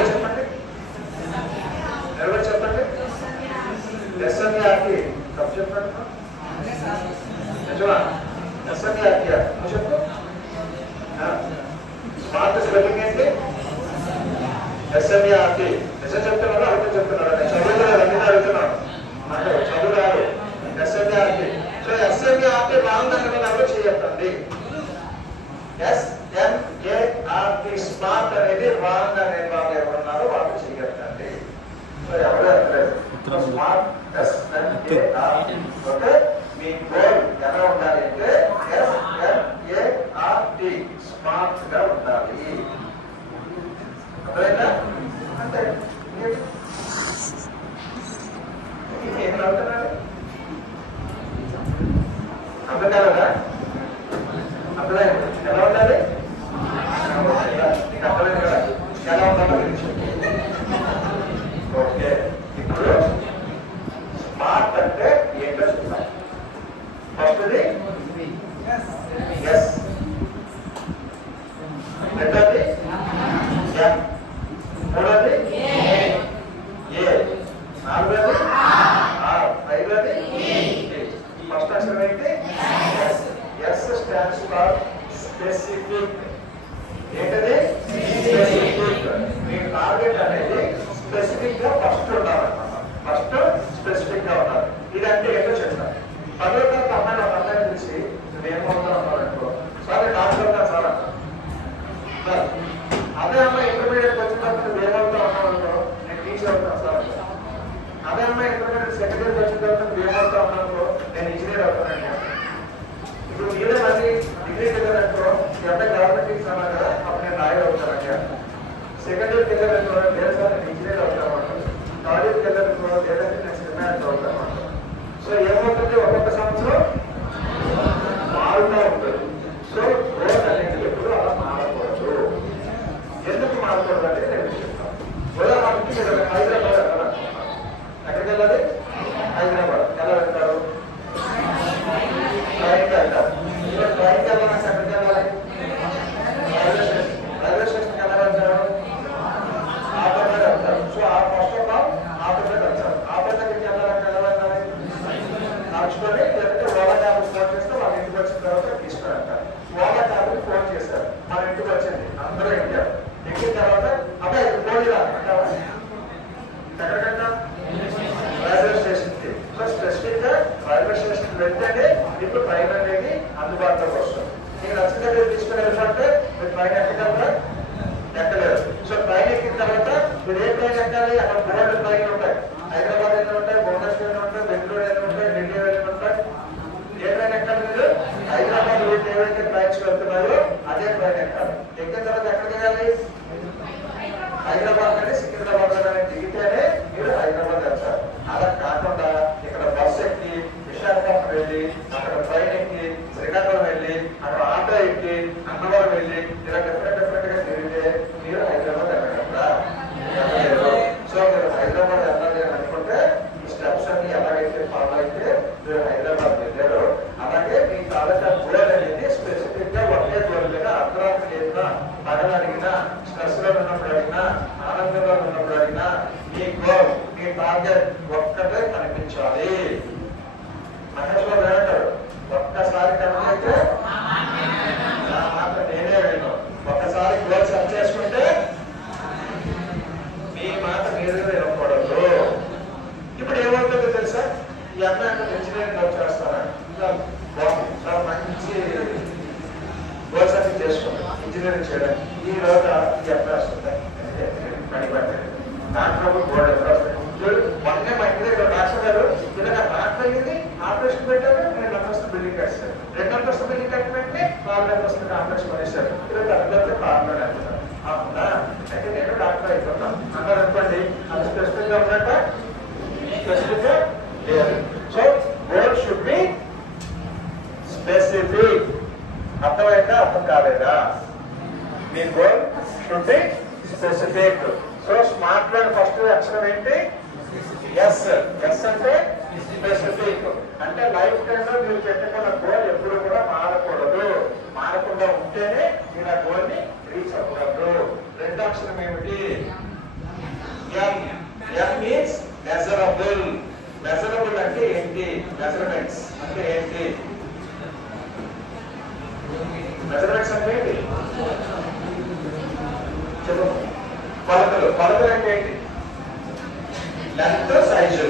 చెప్పండి, ఎవరు చెప్పండి? ఎస్ఎంఈఆర్టీ తప్పు చెప్పండి. నిజమా? ఎస్ఎంఈఆర్టీ నువ్వు చెప్పు. స్మార్ట్ స్పెల్లింగ్ ఏంటి? ఎస్ఎంఈఆర్టీ. నిజం చెప్తున్నారా అర్థం చెప్తున్నారా? నేను చదువులేదు, అన్ని అడుగుతున్నాను. నాకు చదువు రాదు. ఎస్ఎంఈఆర్టీ. సో ఎస్ఎంఈఆర్టీ రాంగ్ ఎవరు చేయొద్దండి. ఎస్ఎంఏఆర్టీ స్మార్ట్ అనేది రాంగ్ అనే వాళ్ళు ఎవరున్నారో వాళ్ళు చేయొద్దండి. సో ఎవరు అనలేదు. Smart SMART. ఓకే, మీ గోల్ ఎలా ఉండాలి అంటే ఎస్ఎంఏఆర్టీ, స్మార్ట్ గా ఉండాలి. అర్థమైందా? అంటే ఏం అవుతున్నారు? అర్థం కాదా? అర్థమైంది. ఎలా ఉండాలి? నీకు అర్థమైంది కదా ఎలా ఉండాలో గురించి. ఓకే, ఇప్పుడు స్మార్ట్ అంటే ఏంటో చెప్తాం. ఫస్ట్ది ఎస్, రెండోది ఎం, మూడోది ఏ, నాలుగోది ఆర్, ఐదోది ఫస్ట్ అక్షరం ఏంటి? S. S stands for specific. ఏంటది? స్పెసిఫిక్. మీ టార్గెట్ అనేది స్పెసిఫిక్ గా ఫస్ట్ ఉండాలన్నమాట. ఫస్ట్ స్పెసిఫిక్ గా ఉండాలి. ఇదంటే ఏంటో చెప్తాను. 10వ తరగతి అమ్మాయిని ఒక అమ్మాయిని తెలిసి నువ్వేమవుతావు అన్నారనుకో, సార్ నేను డాక్టర్ అవుతాను సార్ అన్నా. అదే అమ్మాయి ఇంటర్మీడియట్ వచ్చిన తర్వాత నువ్వేమవుతావు అన్నారనుకో, నేను టీచర్ అవుతాను సార్ అన్నా. అదే అమ్మాయి ఇంటర్మీడియట్ సెకండ్ ఇయర్ వచ్చిన తర్వాత నువ్వేమవుతావు అన్నారనుకో, నేను ఇంజనీర్ అవుతానండి. అంటారు. సో ట్రైన్కి వెళ్ళాలంటే ఎక్కడికి వెళ్ళాలి? రైల్వే స్టేషన్కి వెళ్ళాలంటారు, ఆటో మీద వెళ్తారు. సో ఆ ఫస్ట్ ఆఫ్ ఆల్ ఆటో మీద వెళ్తారు. ఆటో దగ్గరికి వెళ్ళాలంటే ఎలా వెళ్ళాలి? నడుచుకొని, లేకపోతే ఓలా క్యాబ్కి ఫోన్ చేస్తే వాళ్ళ ఇంటికి వచ్చిన తర్వాత తీసుకుని వెళ్తారు. ఓలా క్యాబ్కి ఫోన్ చేశారు, మన ఇంటికి వచ్చింది, అందరూ ఎక్కారు. ఎక్కిన తర్వాత అబ్బాయి ఫోన్ అంటావా? ఎక్కడికంటా? రైల్వే స్టేషన్ కి. సో స్పెసిఫిక్ గా రైల్వే స్టేషన్ వెళ్తేనే మీకు ట్రైన్ అనేది అందుబాటులోకి వస్తుంది. మీకు నచ్చిన దగ్గర తీసుకుని వెళ్ళాలంటే మీరు ట్రైన్ ఎక్కగలరా? ఎక్కలేరు. సో ట్రైన్ ఎక్కిన తర్వాత మీరు ఏ ట్రైన్ ఎక్కాలి? అక్కడ బోర్డు ట్రైన్లు ఉంటాయి. హైదరాబాద్ ఎన్ని ఉంటాయి, భువనేశ్వర్ ఎన్ని ఉంటాయి, బెంగళూరు ఎన్ని ఉంటాయి, ఢిల్లీ ఎన్ని ఉంటాయి. ఏ ట్రైన్ ఎక్కాలి మీరు? హైదరాబాద్ రూట్ ఏవైతే ట్రైన్స్ వెళ్తున్నారో అదే ట్రైన్ ఎక్కాలి. ఎక్కిన తర్వాత ఎక్కడికి వెళ్ళాలి? హైదరాబాద్ కానీ సికింద్రాబాద్ కానీ దిగితేనే మీరు హైదరాబాద్ వెళ్తారు. అలా కాకుండా ఇక్కడ బస్సు ఎక్కి విశాఖపట్నం వెళ్ళి, అక్కడ ట్రైన్ ఎక్కి శ్రీకాకుళం వెళ్ళి, అక్కడ ఆటో ఎక్కి అన్నవరం వెళ్ళి, ఇలా డిఫరెంట్ గా తిరిగితే మీరు హైదరాబాద్ వెళ్ళగలరా? సో మీరు హైదరాబాద్ వెళ్ళాలి అని అనుకుంటే ఈ స్టెప్స్ అన్ని ఎలాగైతే ఫాలో అయితే మీరు హైదరాబాద్ వెళ్ళారు, అలాగే మీ తాలూకా గోల్ అనేది స్పెసిఫిక్ గా ఒకే గోల్ మీద అర్ధరాత్రి ఏదైనా పగలు అడిగినా, స్ట్రెస్ లో ఉన్నప్పుడు అడిగినా, ఆనందంలో ఉన్నప్పుడు అడిగినా మీ గోల్, మీ టార్గెట్ ఒక్కటే కనిపించాలి. మహేష్ బాబు ఏమంటారు? ఒక్కసారి కనిపిస్తే నా మాట నేనే విను. ఒక్కసారి గోల్ సెట్ చేసుకుంటే మీ మాట మీరు వినకూడదు. ఇప్పుడు ఏమవుతుందో తెలుసా? ఈ అమ్మాయి ఇంజనీరింగ్ వర్క్ చేస్తానండి, చాలా మంచి గోల్ సెట్టింగ్ చేసుకుంటాం ఇంజనీరింగ్ చేయడానికి. ఈ రోజు ఈ అబ్బాయి వస్తుంది పడిపడ్డాడు, డాక్టర్ బోర్డు ఎప్పుడు వస్తాయి. మొన్నే మా ఇంటి దగ్గర డాక్టర్ గారు ఇలాగ డాక్టర్ అయ్యింది, ఆపరేషన్ పెట్టారు, నేను అంతస్తు బిల్డింగ్ కట్టారు. 2 అంతస్తు బిల్డింగ్ కట్టి పెట్టి 4 అంతస్తులు ఆపరేషన్ చేశారు. ఇలా అందరితో కార్లో వెళ్తారు. అవునా? అయితే నేను డాక్టర్ అయిపోతాను అన్నారు అనుకోండి. అది స్పెసిఫిక్ గా ఉన్నట్ట, స్పెసిఫిక్ గా లేదు. So goal should be specific. అర్థమైందా? అర్థం కాలేదా? మీ goal should be specific. So smart లో ఫస్ట్ అక్షరం ఏంటి? ఎస్. ఎస్ అంటే స్పెసిఫిక్. అంటే లైఫ్ టైమ్ లో మీరు పెట్టుకున్న గోల్ ఎప్పుడు కూడా మారకూడదు. మారకుండా ఉంటేనే మీరు ఆ గోల్ ని రీచ్ అవ్వగలరు. రెండో అక్షరం ఏమిటి? M. M means measurable. Measurable అంటే ఏంటి? మెజర్మెంట్స్ అంటే ఏంటి? మెజర్మెంట్స్ అంటే ఏంటి? కొలతలు. కొలతలు అంటే ఏంటి? Length, size.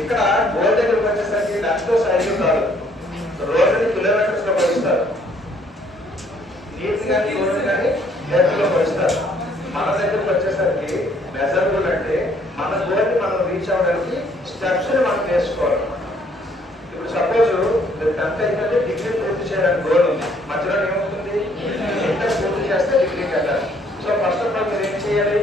ఇక్కడ గోల్ దగ్గరకు వచ్చేసరికి లెంత్, సైజు కాదు, రోజుని కిలోమీటర్స్ లో కొలుస్తారు, నీటి కానీ రోజు కానీ లీటర్లో కొలుస్తారు. మన దగ్గరకు వచ్చేసరికి మెజరబుల్ అంటే మన గోల్ ని మనం రీచ్ అవ్వడానికి స్టెప్స్ ని మనం వేసుకోవాలి. ఇప్పుడు సపోజ్ మీరు 10th అయితే డిగ్రీ పూర్తి చేయడానికి గోల్ ఉంది. మధ్యలో ఏమవుతుంది? ఇంటర్ పూర్తి చేస్తే డిగ్రీకి వెళ్ళాలి. సో ఫస్ట్ ఆఫ్ ఆల్ మీరు ఏం చేయాలి?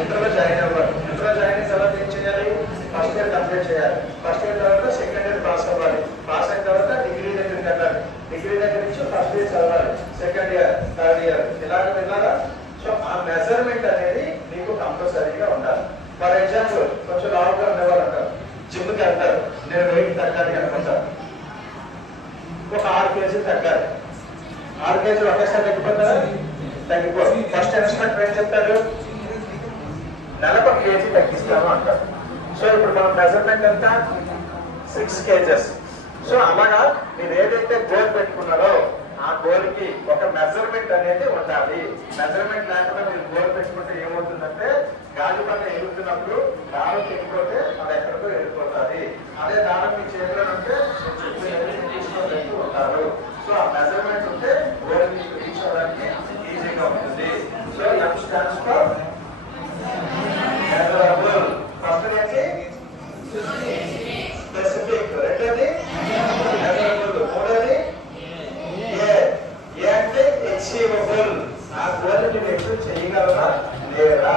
ఇంటర్లో జాయిన్ అవ్వాలి. ఇంటర్లో జాయిన్ అయిన తర్వాత ఏం చేయాలి? ఫస్ట్ ఇయర్ కంప్లీట్ చేయాలి. ఫస్ట్ ఇయర్ తర్వాత సెకండ్ ఇయర్ పాస్ అవ్వాలి. పాస్ అయిన తర్వాత డిగ్రీ దగ్గరికి వెళ్ళాలి. డిగ్రీ దగ్గర నుంచి ఫస్ట్ ఇయర్ చదవాలి, సెకండ్ ఇయర్, థర్డ్ ఇయర్, ఇలాగ వెళ్ళాలా? సో ఆ మెజర్మెంట్ అనేది మీకు కంపల్సరీగా ఉండాలి. ఫర్ ఎగ్జాంపుల్ కొంచెం లావుగా ఉండేవాళ్ళు అంటారు, జిమ్కి వెళ్తారు, నేను వెయిట్ తగ్గాలి అనుకుంటారు, ఒక 6 కేజీలు తగ్గాలి. 6 కేజీలు ఒకేసారి తగ్గిపోతారా? తగ్గిపోదు. ఫస్ట్ ఇన్స్ట్రక్టర్ ఏం చెప్తారు? నెలకు 1 కేజీ తగ్గిస్తాను అంటారు. సో ఇప్పుడు మనం మెజర్మెంట్ ఎంత? 6 కేజెస్. సో అలాగా మీరు ఏదైతే గోల్ పెట్టుకున్నారో ఆ గోల్ కి ఒక మెజర్మెంట్ అనేది ఉండాలి. మెజర్మెంట్ లేకుండా మీరు గోల్ పెట్టుకుంటే ఏమవుతుందంటే గాలి పైన ఎగురుతున్నప్పుడు దారం తెగిపోతే అది ఎక్కడికో వెళ్ళిపోతుంది. అదే దారం మీ చేతిలో ఉంటే తీసుకోలేక ఉంటారు. సో ఆ మెజర్మెంట్ ఉంటే గోల్ మీకు రీచ్ అవ్వడానికి ఈజీగా ఉంటుంది. So M stands for measurable. First ఏంటి? స్పెసిఫిక్. రెండోది మెజరబుల్. మూడోది ఏ అంటే అచీవబుల్. ఆ గోల్ మీరు అచీవ్ చేయగలరా లేదా?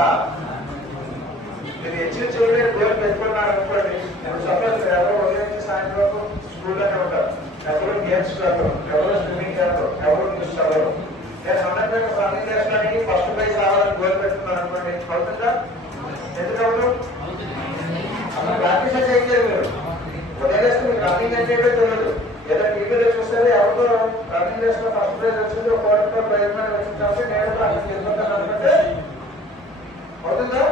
మీరు అచీవ్ చేయలేని గోల్ పెట్టుకున్నారు అనుకోండి. సపోజ్ మీరు ఎవరో ఉదయం నుంచి సాయంత్రం స్కూల్లోనే ఉంటారు, ఎవరు గేమ్స్ వెళ్ళరు, ఎవరు స్విమ్మింగ్ వెళ్ళరు, ఎవరు న్యూస్ చదవరు. నేను 100 రన్నింగ్ చేస్తానికి ఫస్ట్ ప్రైజ్ రావాలని గోల్ పెట్టుకున్నాను అనుకోండి, అవుతుందా? ఎందుకు అవును? అసలు ప్రాక్టీస్ చేయలేదు. మీరు ఉదయం వేస్తే మీకు రన్నింగ్ అంటే తెలియదు, ఏదో టీవీలో చూస్తే ఎవరితో రన్నింగ్ రేస్ లో ఫస్ట్ ప్రైజ్ వచ్చింది, ఒక కోటి ప్రైజ్ మనీ వచ్చింది కాబట్టి నేను కూడా అక్కడ గెలుపుతాను అనుకుంటే అవుతుందా?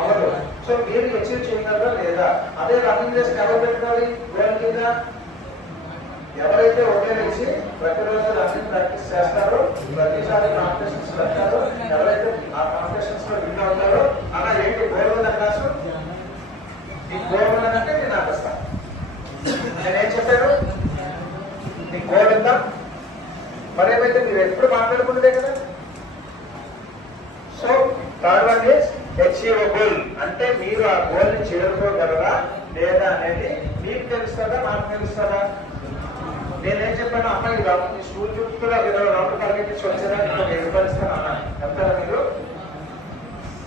అవదు. సో మీరు అచీవ్ చేయగలరా లేదా? అదే రన్నింగ్ రేస్ ఎవరు పెట్టుకోవాలి గోల్ కింద? ఎవరైతే ఒకే వేసి ప్రతిరోజు రన్నింగ్ ప్రాక్టీస్ చేస్తారో, ప్రతిసారి కాంపిటీషన్స్ పెడతారో, ఎవరైతే ఆ కాంపిటీషన్స్ లో విన్ అవుతారో అలా ఏంటి గోల్ ఉన్న క్లాసు ఈ గోల్ ఉన్నదంటే నేను నాకు వస్తాను. నేనేం చెప్పాను? మీ గోల్ ఉందా? మరేమైతే మీరు ఎప్పుడు మాట్లాడుకుంటే కదా. So third one is achievable, అంటే మీరు ఆ గోల్ ని చేరుకోగలరా లేదా అనేది మీకు తెలుస్తుందా నాకు తెలుస్తుందా? నేనేం చెప్పాను? అమ్మాయి ఈ స్కూల్ చుట్టూ 20 రౌండ్లు పరిగెత్తించి వచ్చారా నేను 1000 రూపాయలు ఇస్తాను అన్నా. వెళ్తారా మీరు?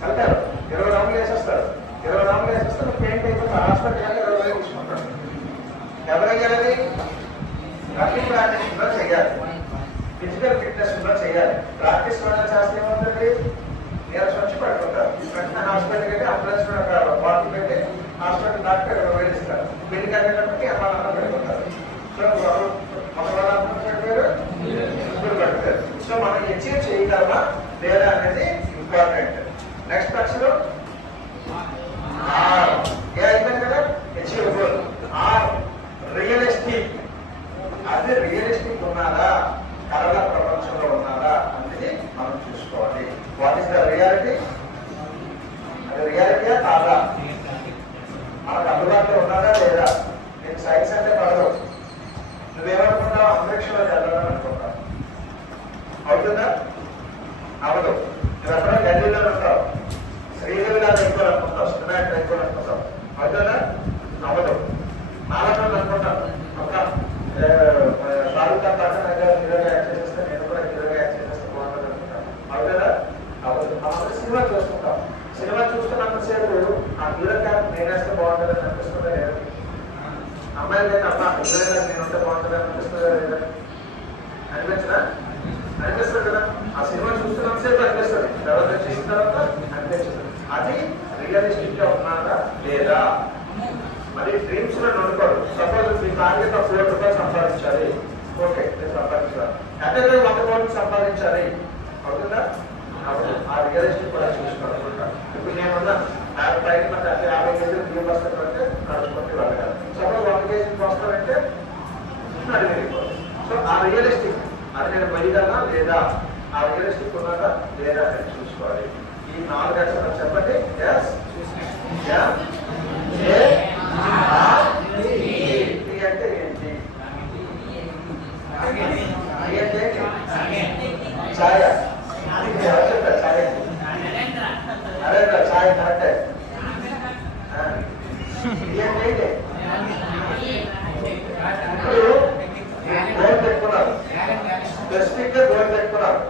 వెళ్తారు. 20 రౌండ్లు వేసేస్తారు. 20 రౌండ్లు వేసేస్తే మీకు పెయింట్ అయిపోతే హాస్పిటల్ 20,000 తీసుకుంటారు. ఎవరయ్యాలి? రన్నింగ్ ప్రాక్టీస్ కూడా చేయాలి, ఫిజికల్ ఫిట్నెస్ కూడా చేయాలి. ప్రాక్టీస్ వల్ల చేస్తే ఏమవుతుంది? నేను వచ్చి పడుకుంటారు. వెంటనే హాస్పిటల్కి వెళ్ళి అంబులెన్స్ బాటిల్ పెట్టి హాస్పిటల్ డాక్టర్ 20,000 ఇస్తారు. బిల్లు కట్టేటప్పటికి అమ్మాలన్నా పెట్టుకుంటారు. సో మనం అచీవ్ చేయగలమా లేదా అనేది ఇంపార్టెంట్. నెక్స్ట్ పక్షులు అయిపోయింది కదా. అచీవబుల్ ఆర్ రియలిస్టిక్, అది రియలిస్టిక్ ఉన్నారా, కళల ప్రపంచంలో ఉన్నారా అనేది మనం చూసుకోవాలి. What is the reality? అది రియాలిటీయా కాదా? మనకు అందుబాటులో ఉన్నారా లేదా? నేను సైన్స్ అంటే పడదు. నువ్వేమనుకుంటావు? అంతరిక్షంలోకి వెళ్ళాలని అనుకుంటావు. అవుతుందా? అవదు. నువ్వు ఎక్కడ ఢిల్లీలో ఉంటావు, శ్రీదేవిలాగా ఎక్కువాలనుకుంటావు, సినిమాక్టర్ ఎక్కువాలనుకుంటావు. అవుతుందా? అవదు. నాలుగు అనుకుంటాను ఒక షారుఖ్ ఖాన్ పాట హీరోగా యాక్ట్ చేస్తే నేను కూడా హీరోగా యాక్ట్ చేస్తే బాగుంటుంది అనుకుంటాను. అవుతుందా? అవదు. మనం సినిమా చూస్తుంటాం. సినిమా చూస్తున్నంతసేపు ఆ హీరో క్యారెక్టర్ నేనేస్తే బాగుంటుందని అనిపిస్తుందా లేదా? అమ్మాయి లేదా అమ్మా హీరోగా నేను ఉంటే బాగుంటుంది అనిపిస్తుందా లేదా? అనిపించదా? అనిపిస్తుంది కదా. ఆ సినిమా చూస్తున్నంతసేపు అనిపిస్తుంది, తర్వాత చేసిన తర్వాత అనిపించదు. అది రియలిస్టిక్ గా ఉన్నారా లేదా? మరి డ్రీమ్స్ లో నడుకోడు. సపోజ్ మీ టార్గెట్ 1 కోటి రూపాయలు సంపాదించాలి. ఓకే, నేను సంపాదించాలి. అంటే 100 కోట్లు సంపాదించాలి. అవుతుందా? ఆ రియలిస్టిక్ కూడా చూసుకోవాలనుకుంటా. ఇప్పుడు నేనున్నా పైన నాకు 50 కేజీలు బియ్యం వస్తానంటే నడుచుకుంటూ వెళ్ళగలను. సపోజ్ 100 కేజీలు వస్తానంటే నడిగిపోతుంది. సో ఆ రియలిస్టిక్ అది నేను వెళ్ళగలనా లేదా, ఆ రియలిస్టిక్ ఉన్నదా లేదా అని చూసుకోవాలి. ఈ 4 అక్షరాలు చెప్పండి. అంటే ఏంటి? ఛాయ. చెప్పారు ఛాయ. అరే ఛాయ కరెక్టే. ఏంటి? ఇప్పుడు గోల్ పెట్టుకున్నారు, స్పెసిఫిక్ గా గోల్ పెట్టుకున్నారు.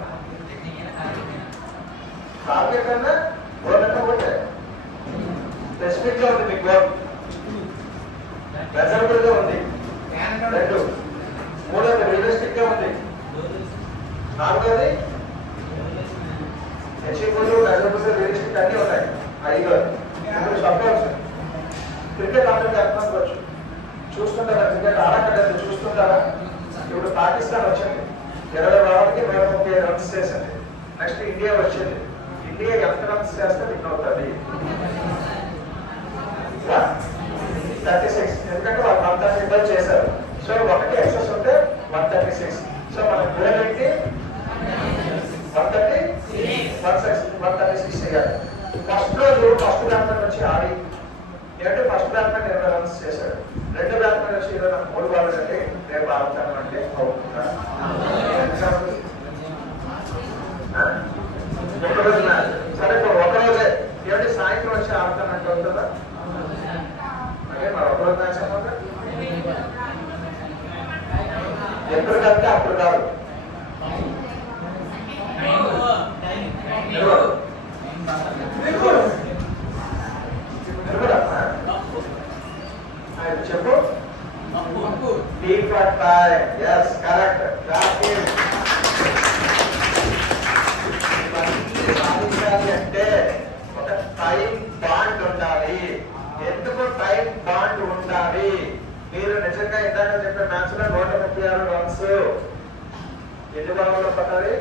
టార్గెట్ కన్నా గోల్ అంటే ఒకటే స్పెసిఫిక్ గా ఉంది. మీకు గోల్ మెజరబుల్ గా ఉంది. 2, 3 రియలిస్టిక్ గా ఉంది. 4 అచీవబుల్, మెజరబుల్, రియలిస్టిక్ అన్ని ఉన్నాయి. 5 ఇప్పుడు సపోజ్ క్రికెట్ ఆటలు చెప్పవచ్చు. చూస్తుంటారా? క్రికెట్ ఆడకలేదు చూస్తుంటారా? ఇప్పుడు పాకిస్తాన్ వచ్చింది, 20 ఓవర్లకి 130 రన్స్ చేసింది. నెక్స్ట్ ఇండియా వచ్చింది. ఇండియా ఎంత రన్స్ చేస్తే విన్ అవుతుంది? 36. ఎందుకంటే వాళ్ళు 135 చేశారు. సో ఒకటి ఎక్సెస్ ఉంటే 136. సో మన గోల్ ఏంటి? 136 చేయాలి. ఫస్ట్ రోజు ఫస్ట్ బ్యాట్స్మెన్ వచ్చి ఆడి ఏంటంటే ఫస్ట్ బ్యాట్స్మెన్ 20 రన్స్ చేశాడు. 2 బ్యాట్స్మెన్ వచ్చి 3 బాల్ అంటే రేపు ఆడుతాను అంటే అవుతుందా? ఒకరోజు మ్యాచ్ సరే, ఒకరోజే ఏమంటే సాయంత్రం వచ్చి ఆడతానంటే అవుతుందా? అంటే మరి ఒకరోజు మ్యాచ్ అన్నమాట ఎప్పుడు కంటే అప్పుడు కాదు. చెప్పు. అంటే ఒక టైం బాండ్ ఉండాలి. ఎందుకు టైం బాండ్ ఉండాలి? మీరు నిజంగా ఇందాక చెప్పారు జరిగినటువంటి మ్యాచ్ లో 136 రన్స్ ఎన్ని బావుల్లో పడ్డాయి?